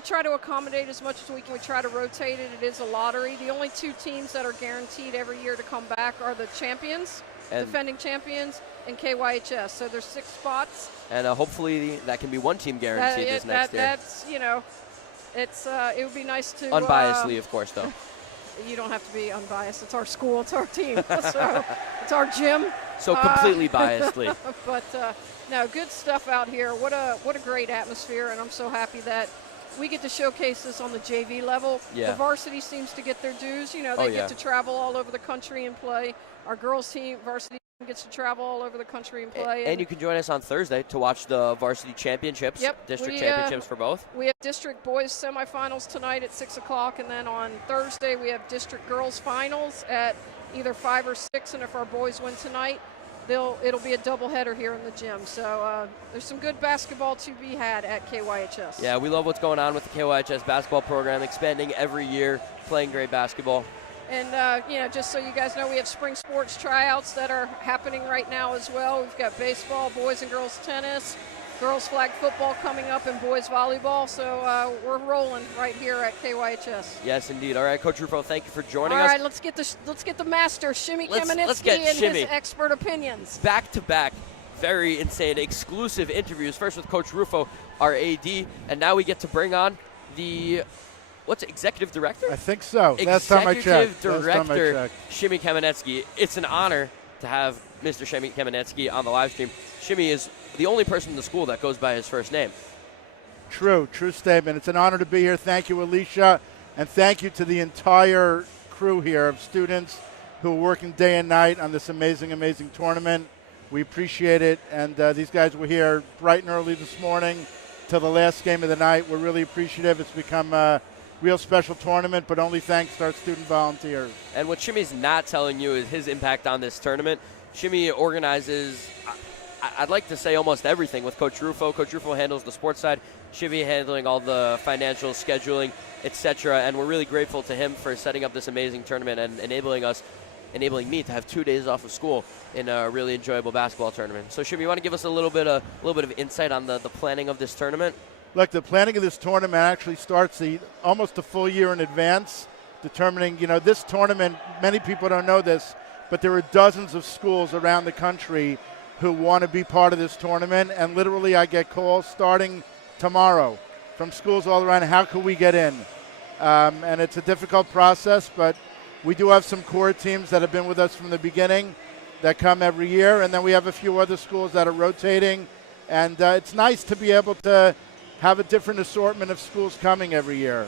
trying to accommodate as much as we can. We try to rotate it. It is a lottery. The only two teams that are guaranteed every year to come back are the champions, defending champions, and KYHS. So there's 6 spots. And hopefully that can be one team guaranteed this next year. That's it would be nice to unbiasedly, of course, though. You don't have to be unbiased. It's our school. It's our team. So it's our gym. So completely biasedly. But no, good stuff out here. What a great atmosphere, and I'm so happy that we get to showcase this on the JV level. Yeah. The varsity seems to get their dues. They get to travel all over the country and play. Our girls team, varsity, gets to travel all over the country and play. And you can join us on Thursday to watch the varsity championships, district championships for both. We have district boys semifinals tonight at 6 o'clock, and then on Thursday we have district girls finals at either 5 or 6, and if our boys win tonight, it'll be a doubleheader here in the gym. So there's some good basketball to be had at KYHS. Yeah, we love what's going on with the KYHS basketball program, expanding every year, playing great basketball. And, just so you guys know, we have spring sports tryouts that are happening right now as well. We've got baseball, boys and girls tennis, girls flag football coming up, and boys volleyball. So we're rolling right here at KYHS. Yes, indeed. All right, Coach Rufo, thank you for joining us. All right, let's get the master, Shimmy Kamenetsky, and his expert opinions. Back-to-back, very insane, exclusive interviews. First with Coach Rufo, our AD, and now we get to bring on the... What's it, executive director? I think so. Executive director Shimmy Kamenetsky. It's an honor to have Mr. Shimmy Kamenetsky on the live stream. Shimmy is the only person in the school that goes by his first name. True statement. It's an honor to be here. Thank you, Alicia, and thank you to the entire crew here of students who are working day and night on this amazing, amazing tournament. We appreciate it, and these guys were here bright and early this morning till the last game of the night. We're really appreciative. It's become a real special tournament, but only thanks to our student volunteers. And what Shimmy's not telling you is his impact on this tournament. Shimmy organizes, I'd like to say, almost everything with Coach Rufo. Coach Rufo handles the sports side, Shimmy handling all the financial scheduling, etc. And we're really grateful to him for setting up this amazing tournament and enabling me to have 2 days off of school in a really enjoyable basketball tournament. So Shimmy, you want to give us a little bit of insight on the planning of this tournament? Look, the planning of this tournament actually starts almost a full year in advance, determining, this tournament, many people don't know this, but there are dozens of schools around the country who want to be part of this tournament, and literally I get calls starting tomorrow from schools all around, how can we get in? And it's a difficult process, but we do have some core teams that have been with us from the beginning that come every year, and then we have a few other schools that are rotating, and it's nice to be able to have a different assortment of schools coming every year.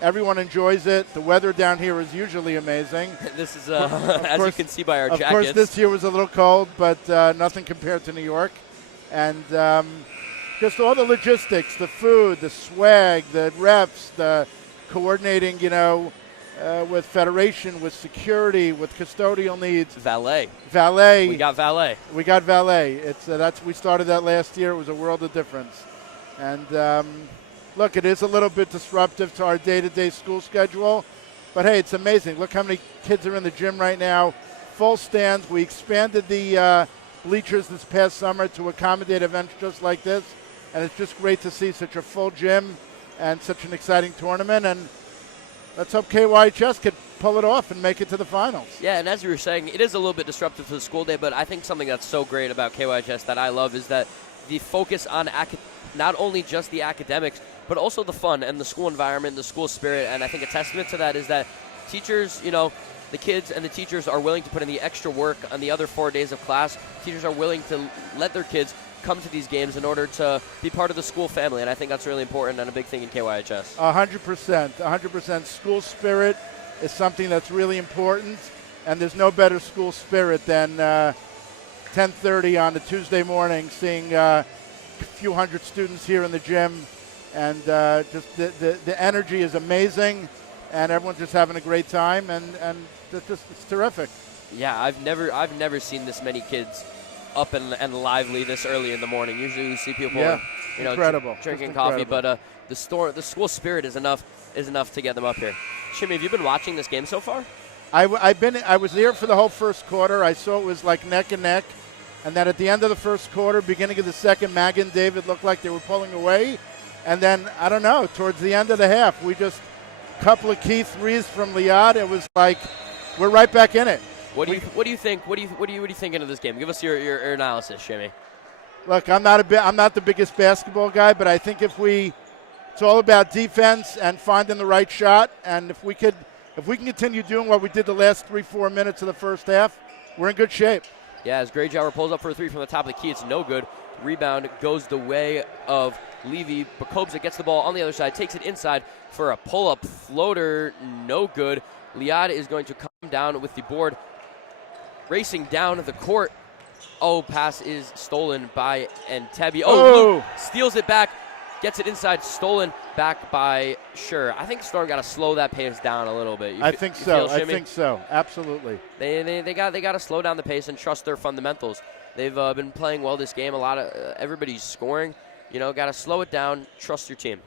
Everyone enjoys it. The weather down here is usually amazing. This is, as you can see by our jackets. Of course, this year was a little cold, but nothing compared to New York. And just all the logistics, the food, the swag, the reps, the coordinating, with federation, with security, with custodial needs. Valet. We got valet. It's we started that last year. It was a world of difference. And look, it is a little bit disruptive to our day-to-day school schedule, but hey, it's amazing. Look how many kids are in the gym right now. Full stands. We expanded the bleachers this past summer to accommodate events just like this, and it's just great to see such a full gym and such an exciting tournament, and let's hope KYHS could pull it off and make it to the finals. Yeah, and as you were saying, it is a little bit disruptive to the school day, but I think something that's so great about KYHS that I love is that the focus on not only just the academics, but also the fun and the school environment, the school spirit, and I think a testament to that is that teachers, the kids and the teachers are willing to put in the extra work on the other 4 days of class. Teachers are willing to let their kids come to these games in order to be part of the school family, and I think that's really important and a big thing in KYHS. 100%. School spirit is something that's really important, and there's no better school spirit than 10:30 on a Tuesday morning, seeing a few hundred students here in the gym, and just the energy is amazing, and everyone's just having a great time, and it's terrific. Yeah, I've never seen this many kids up and lively this early in the morning. Usually we see people, incredible. drinking coffee, but the school spirit is enough to get them up here. Shimmy, have you been watching this game so far? I was there for the whole first quarter. I saw it was like neck and neck, and then at the end of the first quarter, beginning of the second, Magen David looked like they were pulling away, and then I don't know, towards the end of the half, we just couple of key threes from Liad. It was like we're right back in it. What do you think? What are you thinking of this game? Give us your analysis, Shimmy. Look, I'm not the biggest basketball guy, but I think it's all about defense and finding the right shot. And if we can continue doing what we did the last 3-4 minutes of the first half, we're in good shape. Yeah, as Greyjour pulls up for a three from the top of the key, it's no good. Rebound goes the way of Levy. Bakobza gets the ball on the other side, takes it inside for a pull-up floater, no good. Liad is going to come down with the board. Racing down the court. Oh, pass is stolen by Entebbe. Oh, Luke steals it back, gets it inside, stolen back by Sure. I think Storm got to slow that pace down a little bit. I think so. Absolutely. They got to slow down the pace and trust their fundamentals. They've been playing well this game. A lot of everybody's scoring. Got to slow it down. Trust your team.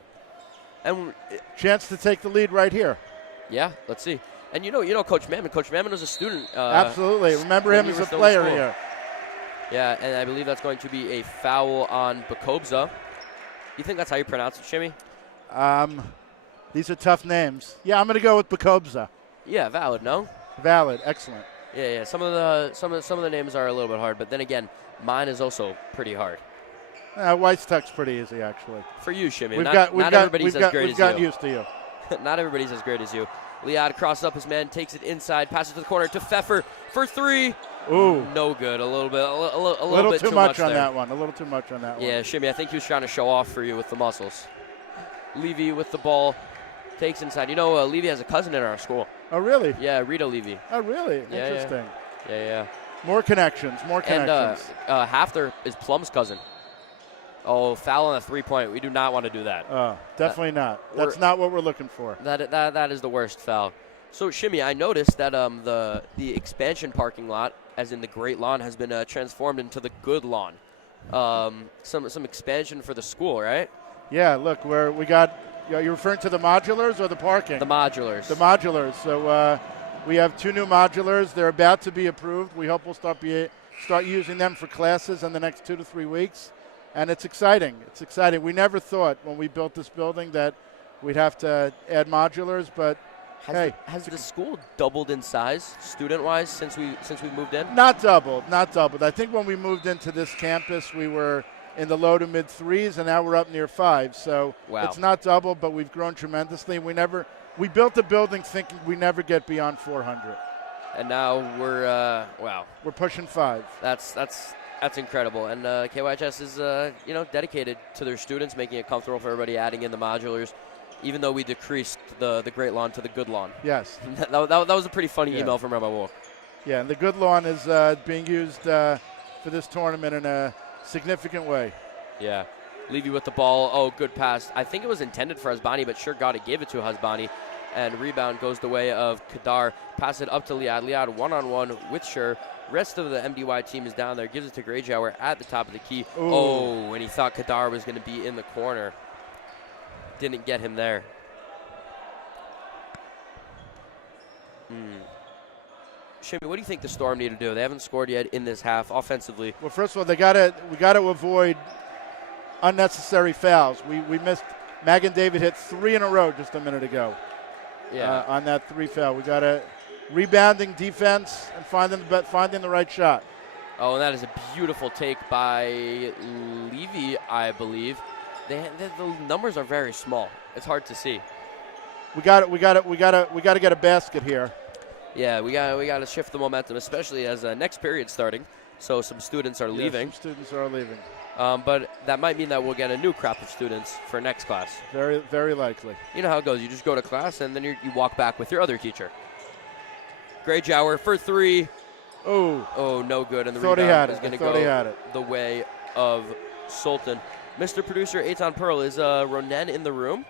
And chance to take the lead right here. Yeah, let's see. And Coach Mammon. Coach Mammon was a student. Absolutely. Remember him as a player here. Yeah, and I believe that's going to be a foul on Bakobza. You think that's how you pronounce it, Shimmy? These are tough names. Yeah, I'm going to go with Bakobza. Yeah, valid. No. Valid. Excellent. Yeah. Some of the names are a little bit hard, but then again, mine is also pretty hard. Weisstuck's pretty easy, actually. For you, Shimmy. We've everybody's as great as you. We've gotten used to you. Not everybody's as great as you. Liad crosses up his man, takes it inside, passes to the corner to Pfeffer for three. Ooh. No good. A little bit too much on there. that one. A little too much on that one. Yeah, Shimmy, I think he was trying to show off for you with the muscles. Levy with the ball, takes inside. Levy has a cousin in our school. Oh, really? Yeah, Rita Levy. Oh, really? Yeah, interesting. Yeah. More connections. And Hafter is Plum's cousin. Oh, foul on a three-point. We do not want to do that. Definitely not. That's not what we're looking for. That is the worst foul. So, Shimmy, I noticed that the expansion parking lot, as in the Great Lawn, has been transformed into the Good Lawn. Some expansion for the school, right? Yeah, look, we got. You're referring to the modulars or the parking? The modulars. The modulars. So we have 2 new modulars. They're about to be approved. We hope we'll start using them for classes in the next 2 to 3 weeks. And it's exciting. It's exciting. We never thought when we built this building that we'd have to add modulars, but has the school doubled in size, student-wise, since we moved in? Not doubled. I think when we moved into this campus, we were in the low to mid 3s, and now we're up near 5. So It's not doubled, but we've grown tremendously. We built the building thinking we never get beyond 400. And now we're We're pushing 5. That's incredible, and KYHS is dedicated to their students, making it comfortable for everybody, adding in the modulars, even though we decreased the Great Lawn to the Good Lawn. Yes. that was a pretty funny email from Rabbi Wolf. Yeah, and the Good Lawn is being used for this tournament in a significant way. Yeah. Levy with the ball. Oh, good pass. I think it was intended for Hasbani, but sure God, it gave it to Hasbani. And rebound goes the way of Kadar. Pass it up to Liad. Liad one-on-one with Sure. Rest of the MDY team is down there. Gives it to Greyjour at the top of the key. Ooh. Oh, and he thought Kadar was going to be in the corner. didn't get him there. Shimmy, what do you think the Storm need to do? They haven't scored yet in this half offensively. Well, first of all, we got to avoid unnecessary fouls. We missed. Magen David hit 3 in a row just a minute ago. Yeah. On that 3 foul, we got to rebounding defense and finding the right shot. Oh, and that is a beautiful take by Levy, I believe. The numbers are very small. It's hard to see. We got to get a basket here. Yeah, we got to shift the momentum, especially as next period starting. So some students are leaving. Some students are leaving. But that might mean that we'll get a new crop of students for next class. Very, very likely. You know how it goes. You just go to class, and then you walk back with your other teacher. Greyjour for 3. Oh, no good. And the rebound is going to go the way of Sultan. Mr. Producer, Eitan Pearl, is Ronen in the room?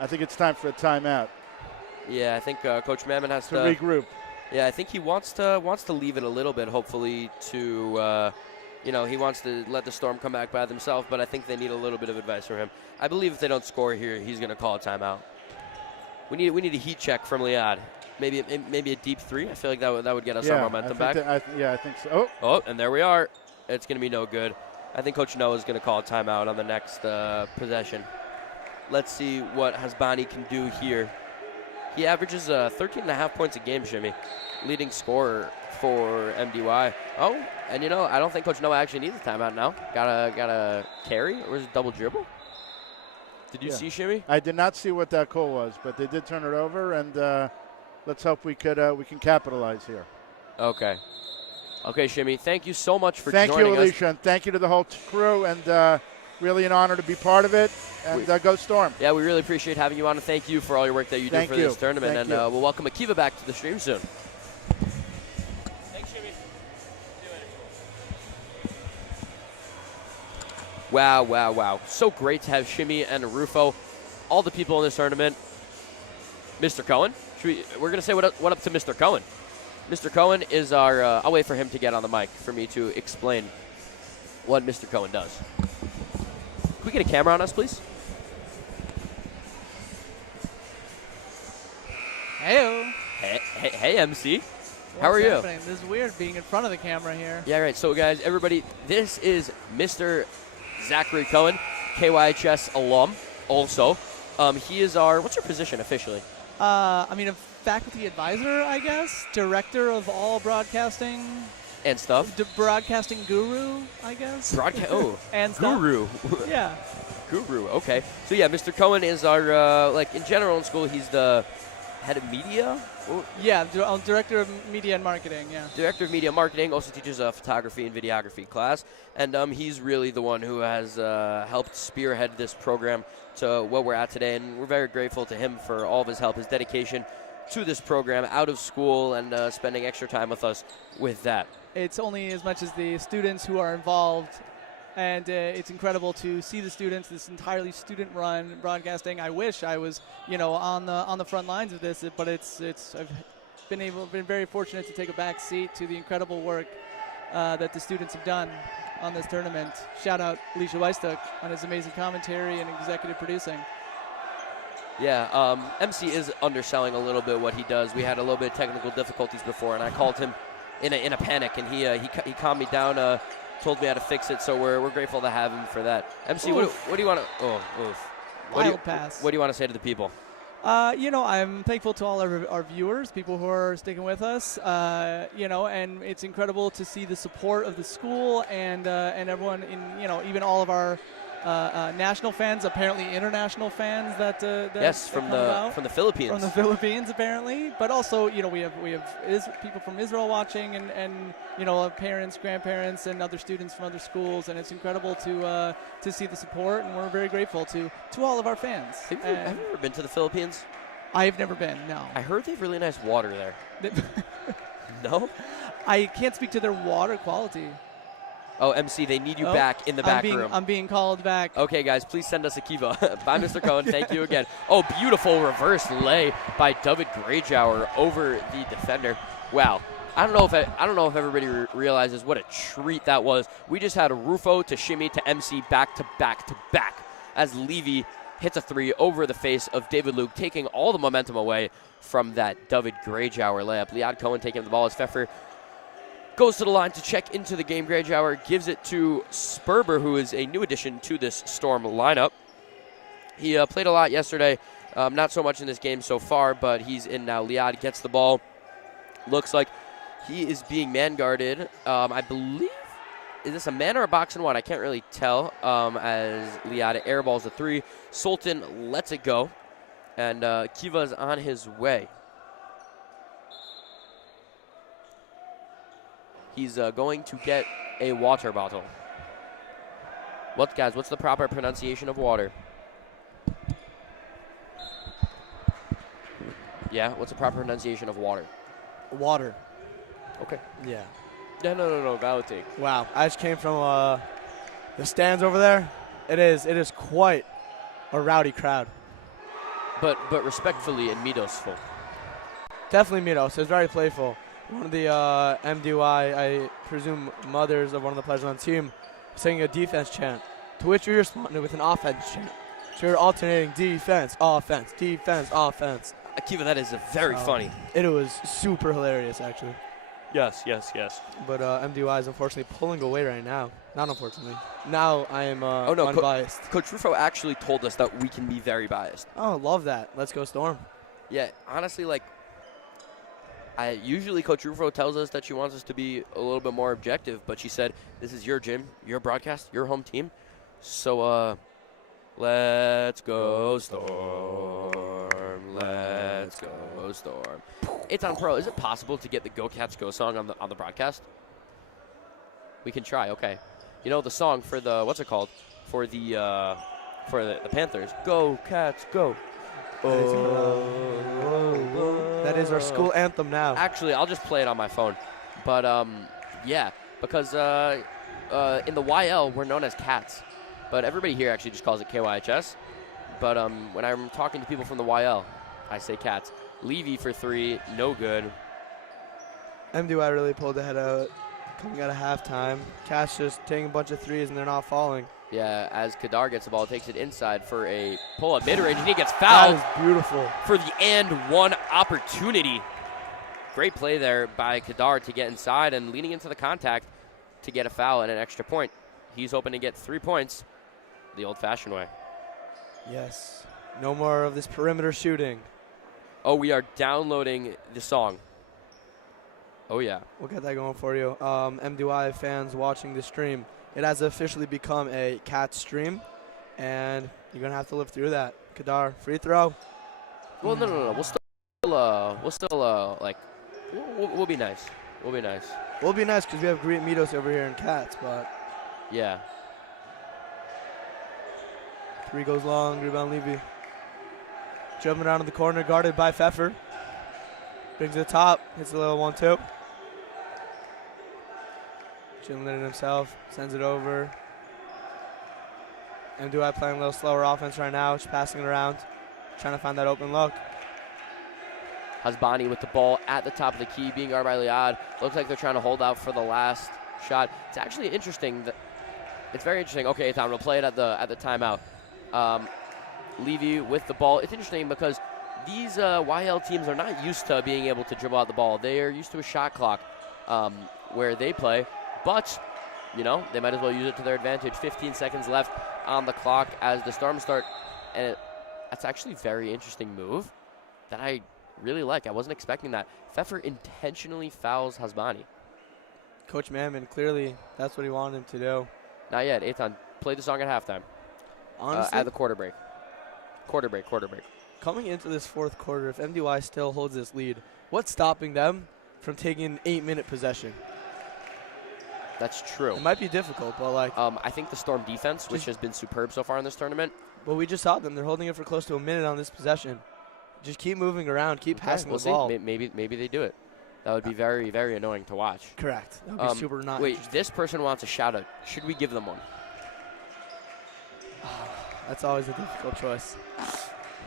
I think it's time for a timeout. Yeah, I think Coach Mammon has to regroup. Yeah, I think he wants to leave it a little bit, hopefully to, he wants to let the Storm come back by themselves, but I think they need a little bit of advice from him. I believe if they don't score here, he's going to call a timeout. We need a heat check from Liad. Maybe a deep 3. I feel like that would get us our momentum back. I think so. Oh, and there we are. It's going to be no good. I think Coach Noah is going to call a timeout on the next possession. Let's see what Hasbani can do here. He averages 13.5 points a game, Shimmy, leading scorer for MDY. Oh, and I don't think Coach Noah actually needs a timeout now. Got a carry, or was it double dribble? Did you see, Shimmy? I did not see what that call was, but they did turn it over, and let's hope we can capitalize here. Okay, Shimmy. Thank you so much for joining us. Thank you, Alicia, and thank you to the whole crew, and really an honor to be part of it. And go Storm. Yeah, we really appreciate having you on, and thank you for all your work that you do for this tournament. We'll welcome Akiva back to the stream soon. Thanks, Shimmy. Wow. So great to have Shimmy and Rufo, all the people in this tournament. Mr. Cohen, we're going to say what up to Mr. Cohen. Mr. Cohen is our, I'll wait for him to get on the mic for me to explain what Mr. Cohen does. Can we get a camera on us, please? Heyo. Hey, MC. How are you? Happening? This is weird being in front of the camera here. Yeah, right. So, guys, everybody, this is Mr. Zachary Cohen, KYHS alum also. He is our, what's your position officially? A faculty advisor, I guess. Director of all broadcasting. And stuff. Broadcasting guru, I guess. And stuff. Guru. Yeah. Guru, okay. So, yeah, Mr. Cohen is our, in general in school, he's the head of media? Yeah, director of media and marketing, yeah. Director of media and marketing, also teaches a photography and videography class. And he's really the one who has helped spearhead this program to what we're at today. And we're very grateful to him for all of his help, his dedication to this program out of school and spending extra time with us with that. It's only as much as the students who are involved, and it's incredible to see the students, this entirely student-run broadcasting. I wish I was, on the front lines of this, but I've been very fortunate to take a back seat to the incredible work that the students have done on this tournament. Shout out Alicia Weistuk on his amazing commentary and executive producing. Yeah, MC is underselling a little bit what he does. We had a little bit of technical difficulties before, and I called him in a panic, and he calmed me down, told me how to fix it. So we're grateful to have him for that. MC, what do you want to? Oh, oof. Wild pass. What do you want to say to the people? I'm thankful to all our viewers, people who are sticking with us. And it's incredible to see the support of the school and everyone even all of our national fans, apparently international fans that yes, from the Philippines. From the Philippines, apparently, but also we have people from Israel watching and parents, grandparents, and other students from other schools, and it's incredible to see the support, and we're very grateful to all of our fans. Have you ever been to the Philippines? I've never been. No. I heard they have really nice water there. No? I can't speak to their water quality. Oh, MC, they need you back in the back room. I'm being called back. Okay, guys, please send us a Kiva. Bye, Mr. Cohen. Thank you again. Oh, beautiful reverse lay by David Greyjour over the defender. Wow. I don't know if everybody realizes what a treat that was. We just had a Rufo to Shimmy to MC back to back to back. as Levy hits a three over the face of David Luke, taking all the momentum away from that David Greyjour layup. Liad Cohen taking the ball as Pfeffer goes to the line to check into the game. Greyjour gives it to Sperber, who is a new addition to this Storm lineup. He played a lot yesterday, not so much in this game so far, but he's in now. Liad gets the ball. Looks like he is being man-guarded. I believe, is this a man or a box and one? I can't really tell, as Liad airballs the three. Sultan lets it go, and Kiva's on his way. He's going to get a water bottle. Guys, what's the proper pronunciation of water? Yeah, what's the proper pronunciation of water? Water. Okay. Yeah. Yeah, no, valid take. Wow. I just came from the stands over there. It is quite a rowdy crowd. But respectfully and Midosful. Definitely Midos. It was very playful. One of the MDY, I presume mothers of one of the players on the team, singing a defense chant, to which we responded with an offense chant. So we were alternating defense, offense, defense, offense. Akiva, that is very funny. It was super hilarious, actually. Yes. But MDY is unfortunately pulling away right now. Not unfortunately. Now I am unbiased. Coach Rufo actually told us that we can be very biased. Oh, love that. Let's go Storm. Yeah, honestly, usually Coach Rufo tells us that she wants us to be a little bit more objective, but she said, this is your gym, your broadcast, your home team. So, let's go Storm. Let's go Storm. It's on Pro. Is it possible to get the Go Cats Go song on the broadcast? We can try. Okay. You know the song for the what's it called? For the Panthers. Go Cats Go. That is our school anthem now. Actually, I'll just play it on my phone. But yeah, because in the YL we're known as Cats, but everybody here actually just calls it KYHS. But when I'm talking to people from the YL, I say Cats. Levy for three, no good. MDY really pulled ahead out coming out of halftime. Cash just taking a bunch of threes and they're not falling. Yeah, as Kadar gets the ball, takes it inside for a pull-up mid-range, and he gets fouled. That is beautiful. For the and one opportunity. Great play there by Kadar to get inside and leaning into the contact to get a foul and an extra point. He's hoping to get 3 points the old-fashioned way. Yes. No more of this perimeter shooting. Oh, we are downloading the song. Oh, yeah. We'll get that going for you. MDY fans watching the stream, it has officially become a cat stream, and you're going to have to live through that. Kadar, free throw. Well, no. We'll be nice. We'll be nice. We'll be nice because we have great Mitos over here in Cats, but. Yeah. Three goes long, rebound Levy. Jumping around in the corner, guarded by Pfeffer. Brings it to the top, hits a little 1-2. Jim Lennon himself sends it over. MDY playing a little slower offense right now, just passing it around, trying to find that open look. Hasbani with the ball at the top of the key, being guarded by Liad. Looks like they're trying to hold out for the last shot. It's actually interesting. It's very interesting. Okay, Tom, we'll play it at the timeout. Levy with the ball. It's interesting because these YL teams are not used to being able to dribble out the ball. They are used to a shot clock where they play. But, they might as well use it to their advantage. 15 seconds left on the clock as the Storm start. And that's actually a very interesting move that I really like. I wasn't expecting that. Pfeffer intentionally fouls Hasbani. Coach Mammon, clearly that's what he wanted him to do. Not yet. Eitan, play the song at halftime. Honestly, at the quarter break. Quarter break. Coming into this fourth quarter, if MDY still holds this lead, what's stopping them from taking an 8-minute possession? That's true. It might be difficult, but I think the Storm defense, which has been superb so far in this tournament. Well, we just saw them. They're holding it for close to a minute on this possession. Just keep moving around, keep passing the ball. See. Maybe they do it. That would be very, very annoying to watch. Correct. That would be super not Wait, this person wants a shout out. Should we give them one? That's always a difficult choice.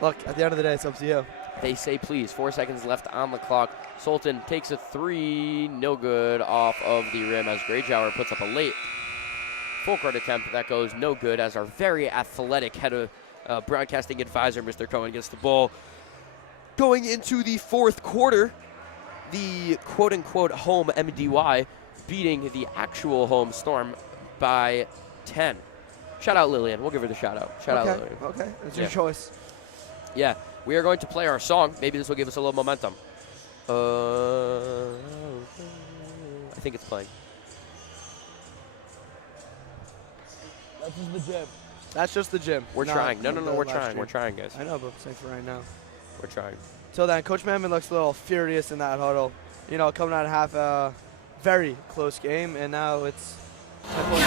Look, at the end of the day, it's up to you. They say please. 4 seconds left on the clock. Sultan takes a three. No good off of the rim as Greyjour puts up a late full court attempt that goes no good as our very athletic head of broadcasting advisor, Mr. Cohen, gets the ball. Going into the fourth quarter, the quote-unquote home MDY beating the actual home Storm by 10. Shout out Lillian. We'll give her the shout out. Shout out Lillian. Okay, that's your choice. Yeah, we are going to play our song. Maybe this will give us a little momentum. I think it's playing. That's just the gym. That's just the gym. We're trying. No, we're trying. We're trying, guys. I know, but I'm saying for right now. We're trying. Till then, Coach Mammon looks a little furious in that huddle. You know, coming out of half a very close game, and now it's 10 points.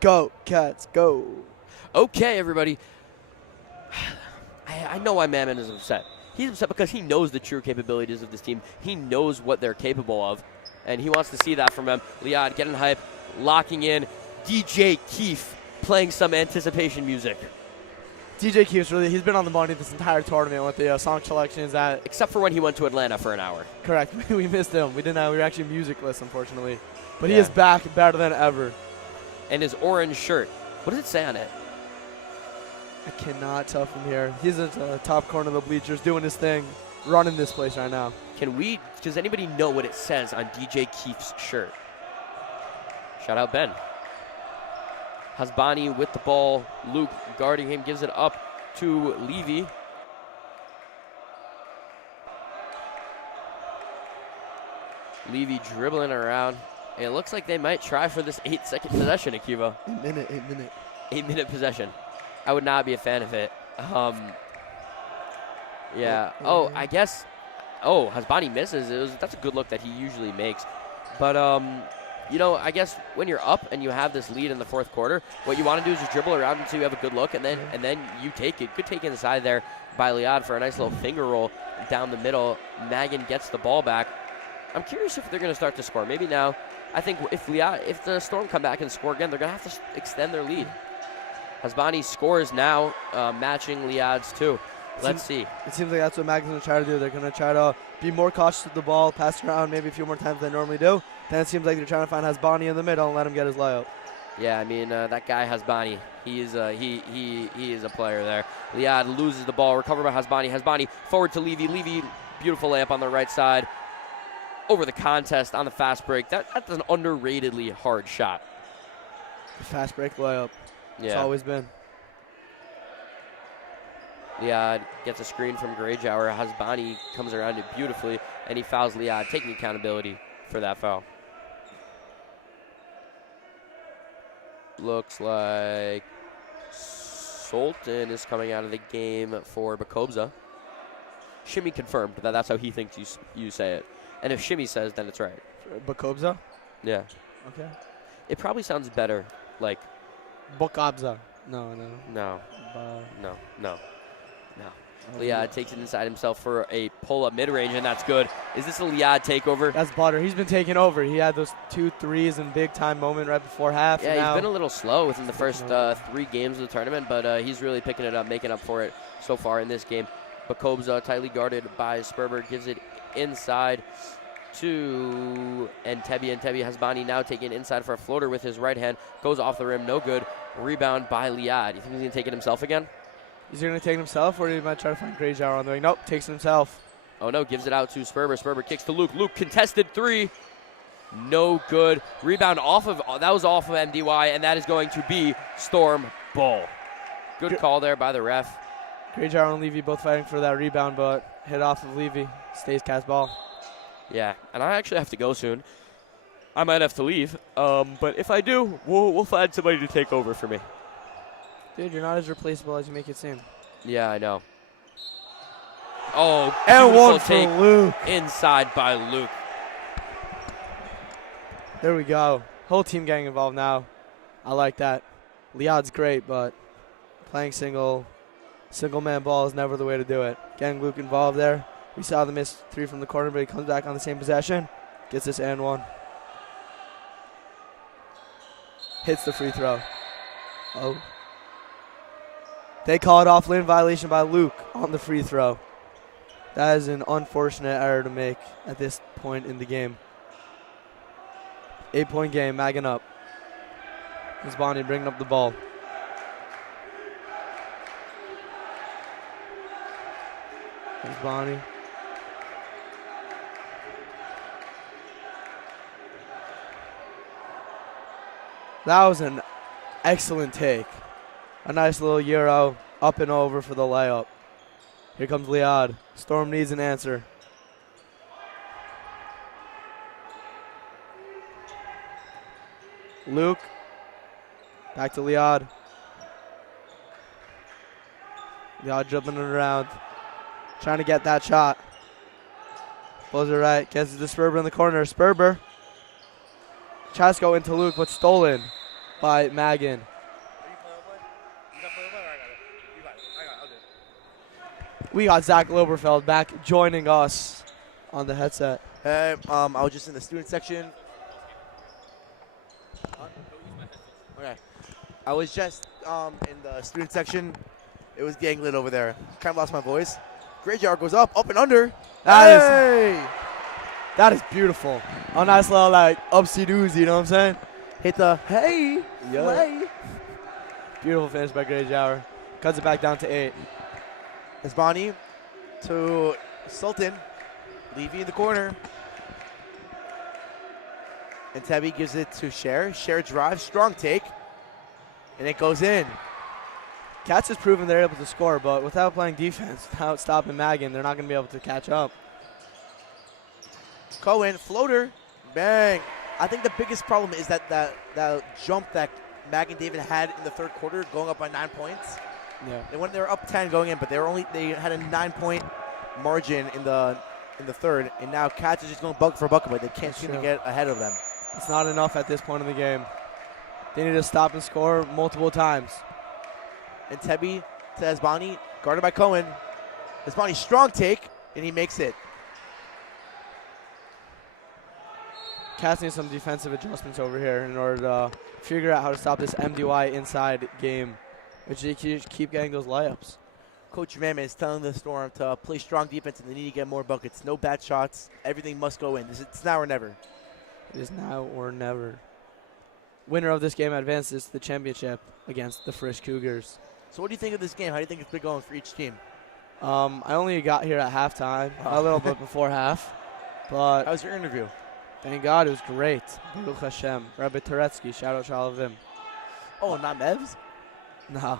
Go, Cats, go. Okay, everybody. I know why Mammon is upset. He's upset because he knows the true capabilities of this team. He knows what they're capable of, and he wants to see that from them. Liad getting hype, locking in. DJ Keefe playing some anticipation music. DJ Keefe's he's been on the money this entire tournament with the song selections. Except for when he went to Atlanta for an hour. Correct. We missed him. We were actually musicless, unfortunately. But Yeah. he is back better than ever. And his orange shirt. What does it say on it? I cannot tell from here. He's at the top corner of the bleachers doing his thing, running this place right now. Does anybody know what it says on DJ Keefe's shirt? Shout out Ben. Hasbani with the ball. Luke guarding him, gives it up to Levy. Levy dribbling around. It looks like they might try for this 8-second possession, Akiva. 8 minute. 8-minute possession. I would not be a fan of it. Yeah. Oh, I guess. Oh, Hasbani misses. That's a good look that he usually makes. But, you know, I guess when you're up and you have this lead in the fourth quarter, what you want to do is just dribble around until you have a good look, and then you take it. Good take inside there by Liad for a nice little finger roll down the middle. Magen gets the ball back. I'm curious if they're going to start to score. Maybe now. I think if the Storm come back and score again, they're going to have to extend their lead. Hasbani scores now, matching Liad's too. Let's see. It seems like that's what Magen's going to try to do. They're going to try to be more cautious with the ball, pass around maybe a few more times than they normally do. Then it seems like they're trying to find Hasbani in the middle and let him get his layup. Yeah, I mean, that guy Hasbani, he is a player there. Liad loses the ball, recovered by Hasbani. Hasbani forward to Levy. Levy, beautiful layup on the right side. Over the contest on the fast break. That's an underratedly hard shot. The fast break layup. Yeah. It's always been. Liad gets a screen from Greyjour. Hasbani comes around it beautifully, and he fouls Liad, taking accountability for that foul. Looks like Sultan is coming out of the game for Bakobza. Shimmy confirmed that that's how he thinks you say it. And if Shimmy says, then it's right. Bakobza? Yeah. Okay. It probably sounds better like... Bakobza. No. Liad takes it inside himself for a pull-up mid-range, and that's good. Is this a Liad takeover? That's butter. He's been taking over. He had those 2 threes in big-time moment right before half. Yeah, and he's been a little slow within the first 3 games of the tournament, but he's really picking it up, making up for it so far in this game. Bakobza, tightly guarded by Sperber, gives it inside to Entebbe. Entebbe Hasbani now taking inside for a floater with his right hand. Goes off the rim, no good. Rebound by Liad. You think he's going to take it himself again? Is he going to take it himself, or he might try to find Greyjour on the wing? Nope, takes it himself. Oh, no, gives it out to Sperber. Sperber kicks to Luke. Luke contested 3. No good. Rebound that was off of MDY, and that is going to be Storm ball. Good call there by the ref. Greyjour and Levy both fighting for that rebound, but hit off of Levy. Stays cast ball. Yeah, and I actually have to go soon. I might have to leave, but if I do, we'll find somebody to take over for me. Dude, you're not as replaceable as you make it seem. Yeah, I know. Oh, and one for take Luke. Inside by Luke. There we go. Whole team getting involved now. I like that. Liad's great, but playing single man ball is never the way to do it. Getting Luke involved there. We saw the missed 3 from the corner, but he comes back on the same possession. Gets this and 1. Hits the free throw. Oh. They call it off lane violation by Luke on the free throw. That is an unfortunate error to make at this point in the game. 8-point game, Magen up. It's Bonnie bringing up the ball. There's Bonnie. That was an excellent take. A nice little Euro up and over for the layup. Here comes Liad. Storm needs an answer. Luke. Back to Liad. Liad dribbling it around. Trying to get that shot. Pulls it right. Gets it to Sperber in the corner. Sperber. Tries to go into Luke, but stolen by Magen. We got Zach Loberfeld back joining us on the headset. Hey, I was just in the student section. Okay. I was just in the student section. It was getting lit over there. Kind of lost my voice. Great yard goes up and under. That is beautiful. A nice little upsy doozy, you know what I'm saying? Hit the hey. Yeah. Beautiful finish by Gray Jower. Cuts it back down to 8. It's Bonnie to Sultan. Levy in the corner. And Tebby gives it to Cher. Cher drives, strong take. And it goes in. Cats has proven they're able to score, but without playing defense, without stopping Magen, they're not going to be able to catch up. Cohen, floater, bang. I think the biggest problem is that jump that Magen David had in the third quarter, going up by 9 points. Yeah. They were up 10 going in, but they had a 9-point margin in the third, and now Cats is just going bucket for bucket, but they can't seem to get ahead of them. It's not enough at this point in the game. They need to stop and score multiple times. And Tebby to Esbani, guarded by Cohen. Esbani, strong take, and he makes it. Cats need some defensive adjustments over here in order to figure out how to stop this MDY inside game, which they keep getting those layups. Coach Mammon is telling the Storm to play strong defense, and they need to get more buckets. No bad shots. Everything must go in. It's now or never. It is now or never. Winner of this game advances to the championship against the Frisch Cougars. So what do you think of this game? How do you think it's been going for each team? I only got here at halftime, a little bit before half. But how was your interview? Thank God, it was great. Baruch Hashem. Rabbi Turetsky, shout out to all of them. Oh, not Mevs? No,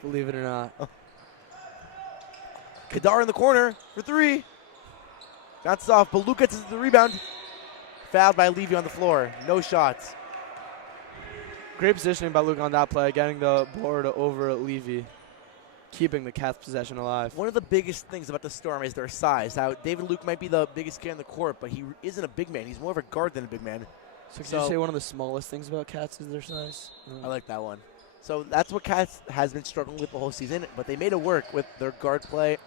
believe it or not. Oh. Kadar in the corner for 3. Bounces off, but Luke gets the rebound. Fouled by Levy on the floor. No shots. Great positioning by Luke on that play, getting the board over Levy, keeping the Cats' possession alive. One of the biggest things about the Storm is their size. How David Luke might be the biggest kid on the court, but he isn't a big man. He's more of a guard than a big man. So can you say one of the smallest things about Cats is their size? I like that one. So that's what Cats has been struggling with the whole season, but they made it work with their guard play.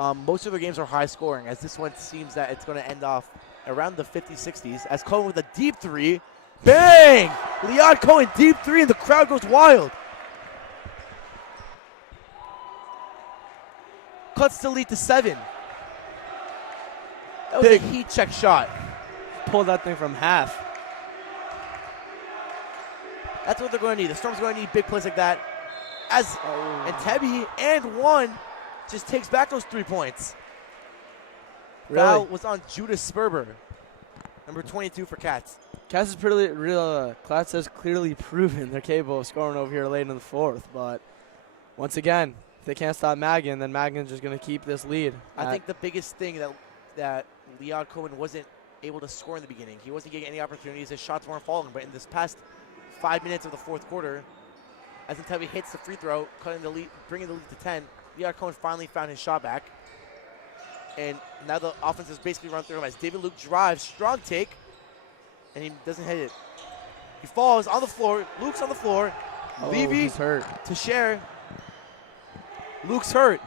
Most of their games are high scoring, as this one seems that it's going to end off around the 50s, 60s, as Cohen with a deep 3. Bang! Liad Cohen, deep 3, and the crowd goes wild. Cuts the lead to 7. That was a heat check shot. Pulled that thing from half. That's what they're going to need. The Storm's going to need big plays like that. And Tebby and 1 just takes back those 3 points. Really? Foul was on Judas Sperber, number 22 for Cats. Cats has clearly proven they're capable of scoring over here late in the 4th, but once again, if they can't stop Magen, then Magen's just going to keep this lead. I think the biggest thing that Liad Cohen wasn't able to score in the beginning, he wasn't getting any opportunities, his shots weren't falling, but in this past 5 minutes of the 4th quarter, as Tebby hits the free throw, cutting the lead, bringing the lead to 10, Liad Cohen finally found his shot back. And now the offense is basically run through him as David Luke drives, strong take, and he doesn't hit it. He falls on the floor. Luke's on the floor. Oh, Levy he's hurt. to share. Luke's hurt.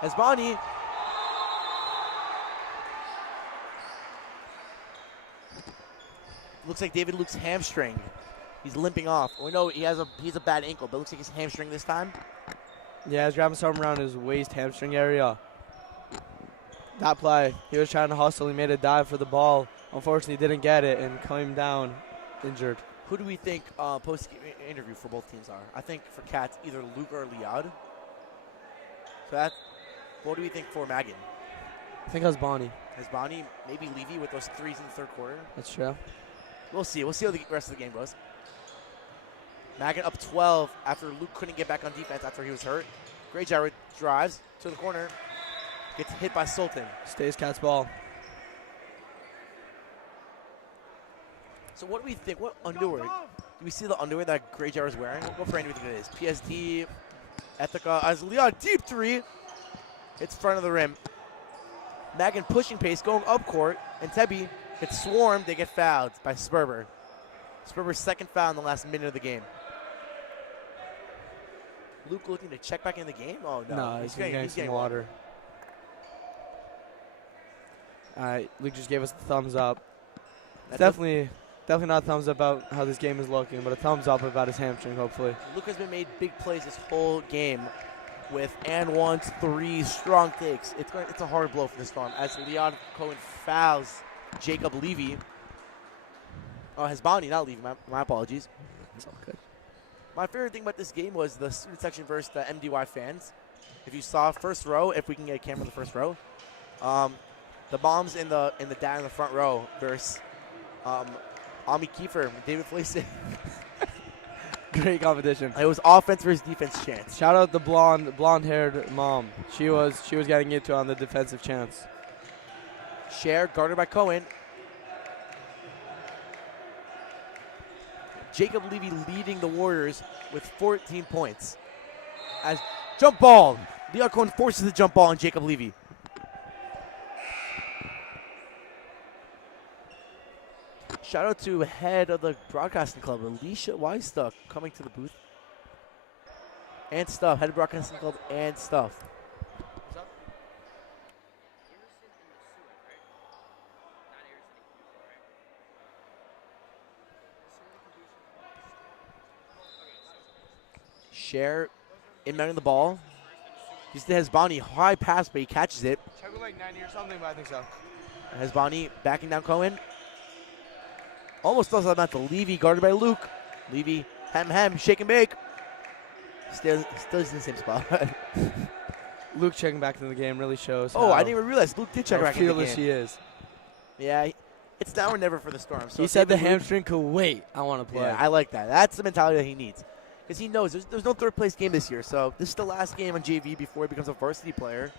Hezbani. Looks like David Luke's hamstring. He's limping off. We know he's a bad ankle, but it looks like his hamstring this time. Yeah, he's grabbing something around his waist, hamstring area. That play, he was trying to hustle. He made a dive for the ball. Unfortunately, didn't get it and came down injured. Who do we think post-game interview for both teams are? I think for Cats, either Luke or Liad. So what do we think for Magen? I think that's Bonnie. Hezbani, maybe Levy with those threes in the third quarter. That's true. We'll see. We'll see how the rest of the game goes. Magen up 12 after Luke couldn't get back on defense after he was hurt. Greyjoy drives to the corner. Gets hit by Sultan. Stays Cats ball. So what do we think? What underwear? Do we see the underwear that Greyjoy is wearing? We'll go for anything it is. PSD, Ethica, as Leon deep three. It's front of the rim. Magen pushing pace, going up court, and Tebby gets swarmed. They get fouled by Sperber. Sperber's second foul in the last minute of the game. Luke looking to check back in the game? Oh, no. No, he's getting some water. All right, Luke just gave us the thumbs up. Definitely not a thumbs up about how this game is looking, but a thumbs up about his hamstring, hopefully. Luke has been made big plays this whole game with and ones, threes, strong takes. It's a hard blow for the Storm as Leon Cohen fouls Jacob Levy. Oh, Hezbani, not Levy. My apologies. It's all good. My favorite thing about this game was the student section versus the MDY fans. If you saw first row, if we can get a camera in the first row, the bombs in the down in the front row versus Ami Kiefer, David Flacy. Great competition. It was offense versus defense chance. Shout out the blonde-haired mom. She was getting it to on the defensive chance. Share guarded by Cohen. Jacob Levy leading the Warriors with 14 points. As jump ball. Leon Cohen forces the jump ball on Jacob Levy. Shout out to head of the broadcasting club, Alicia Weistuck, coming to the booth. And Stuff, head of broadcasting club and Stuff. Share inbounding the ball. He still has Bonnie, high pass, but he catches it. Check with like 90 or something, but I think so. Has Bonnie backing down Cohen. Almost does that to Levy, guarded by Luke. Levy, hem, shake and bake. Still is in the same spot. Luke checking back into the game really shows. Oh, I didn't even realize Luke did check back into the game. Fearless he is. Yeah, it's now or never for the Storm. So he said the Luke, hamstring could wait. I want to play. Yeah, I like that. That's the mentality that he needs. Because he knows there's no third place game this year. So this is the last game on JV before he becomes a varsity player.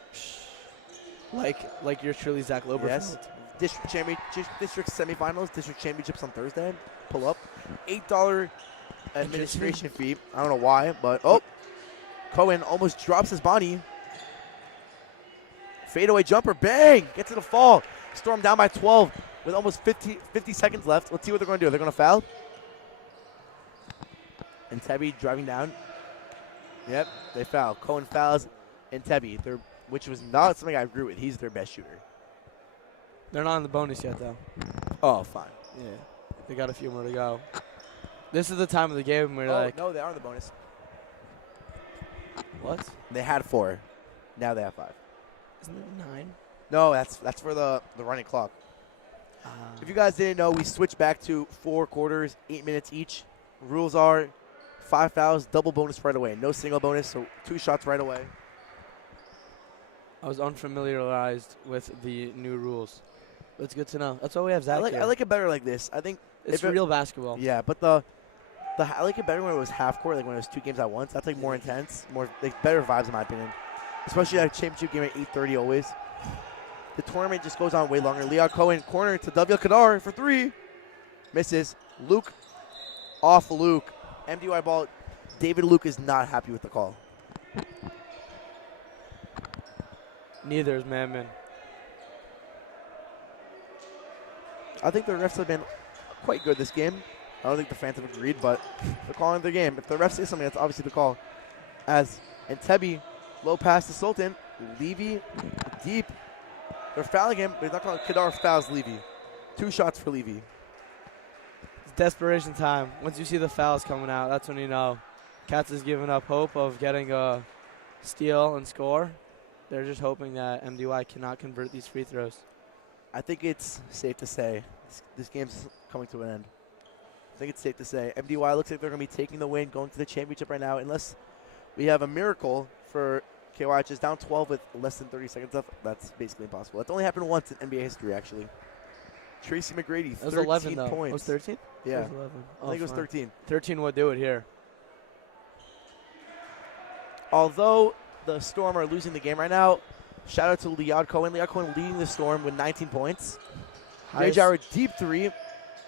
Like you're truly Zach Loberfeld. Yes. District semifinals, district championships on Thursday. Pull up. $8 administration fee. I don't know why, but Cohen almost drops his body. Fadeaway jumper, bang! Gets to the fall. Storm down by 12 with almost 50 seconds left. Let's see what they're going to do. They're going to foul. And Tebby driving down. Yep, they foul. Cohen fouls and Tebby, which was not something I agree with. He's their best shooter. They're not in the bonus yet, though. Oh, fine. Yeah, they got a few more to go. This is the time of the game where no, they are in the bonus. What? They had 4. Now they have 5. Isn't it 9? No, that's for the running clock. If you guys didn't know, we switched back to 4 quarters, 8 minutes each. Rules are 5 fouls, double bonus right away. No single bonus, so 2 shots right away. I was unfamiliarized with the new rules. It's good to know. That's why we have Zach here. I like it better like this. I think it's real basketball. Yeah, but I like it better when it was half court, like when it was 2 games at once. That's like more intense, more like better vibes in my opinion. Especially at a championship game at 8:30 always. The tournament just goes on way longer. Leon Cohen corner to Davil Kadar for 3. Misses. Luke off Luke. MDY ball. David Luke is not happy with the call. Neither is Mammon. I think the refs have been quite good this game. I don't think the fans have agreed, but they're calling their game. If the ref says something, that's obviously the call. As Entebbe, low pass to Sultan. Levy, deep. They're fouling him, but he's not calling. Kadar fouls Levy. 2 shots for Levy. It's desperation time. Once you see the fouls coming out, that's when you know Cats is giving up hope of getting a steal and score. They're just hoping that MDY cannot convert these free throws. I think it's safe to say this game's coming to an end. I think it's safe to say MDY looks like they're going to be taking the win, going to the championship right now, unless we have a miracle for KYHS down 12 with less than 30 seconds left. That's basically impossible. That's only happened once in NBA history, actually. Tracy McGrady, It was 13 11 though. points. It was 13? Yeah, It was 11. I think it was 13. 13 would do it here. Although the Storm are losing the game right now, shout out to Liad Cohen. Liad Cohen leading the Storm with 19 points. Ray Jarrett, deep 3,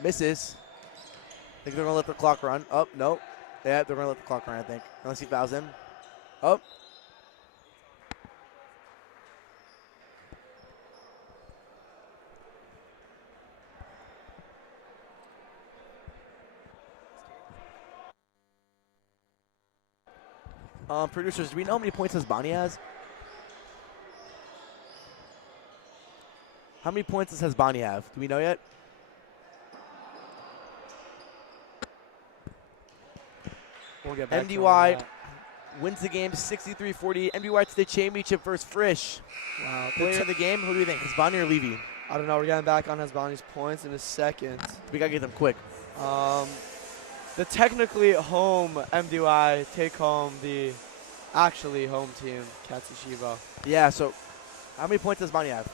misses. I think they're going to let the clock run. Oh, no. Yeah, they're going to let the clock run, I think. Unless he fouls him. Oh. Producers, do we know how many points Hasbani has? How many points does Hasbani have? Do we know yet? We'll get back to MDY that. wins the game 63-48. MDY to the championship versus Frisch. Wow. Player of the game, who do we think? Hasbani or Levy? I don't know. We're getting back on Hasbani's points in a second. We got to get them quick. The technically home MDY take home the actually home team, Katsushima. Yeah, so how many points does Hasbani have?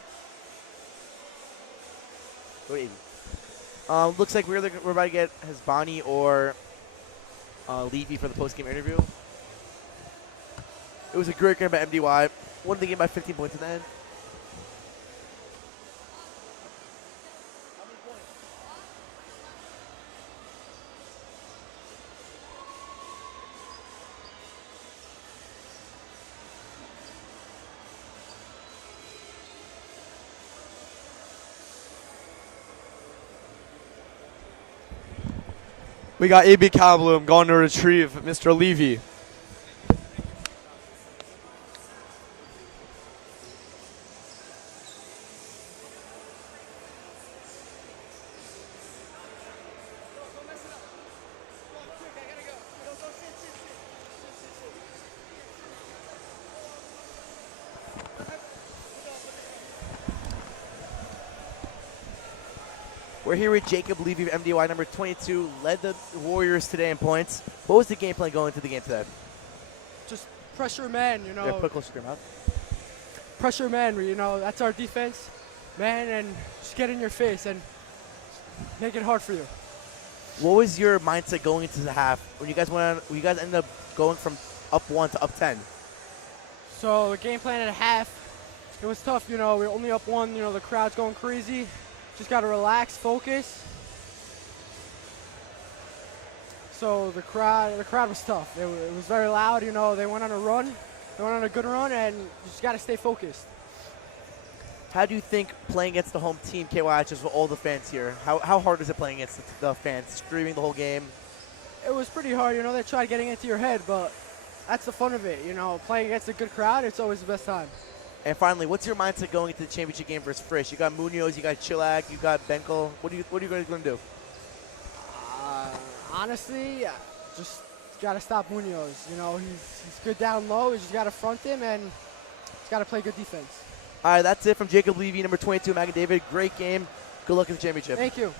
Go to 80. Looks like we're about to get Hasbani or Levy for the post-game interview. It was a great game by MDY. Won the game by 15 points in the end. We got AB Calbloom going to retrieve Mr. Levy. We're here with Jacob Levy of MDY, number 22, led the Warriors today in points. What was the game plan going into the game today? Just pressure man, you know. Yeah, put closer to your mouth. Pressure man, you know, that's our defense, man, and just get in your face and make it hard for you. What was your mindset going into the half when you guys ended up going from up 1 to up 10? So the game plan at half, it was tough, you know, we were only up 1, you know, the crowd's going crazy. Just got to relax, focus. So the crowd was tough. It was very loud, you know, they went on a run. They went on a good run, and you just got to stay focused. How do you think playing against the home team, KYHS, with all the fans here, how hard is it playing against the fans, screaming the whole game? It was pretty hard, you know, they tried getting into your head, but that's the fun of it, you know. Playing against a good crowd, it's always the best time. And finally, what's your mindset going into the championship game versus Frisch? You got Munoz, you got Chilak, you got Benkel. What are you going to do? Honestly, just got to stop Munoz. You know, he's good down low. You just got to front him, and he's got to play good defense. All right, that's it from Jacob Levy, number 22, Magen David. Great game. Good luck in the championship. Thank you.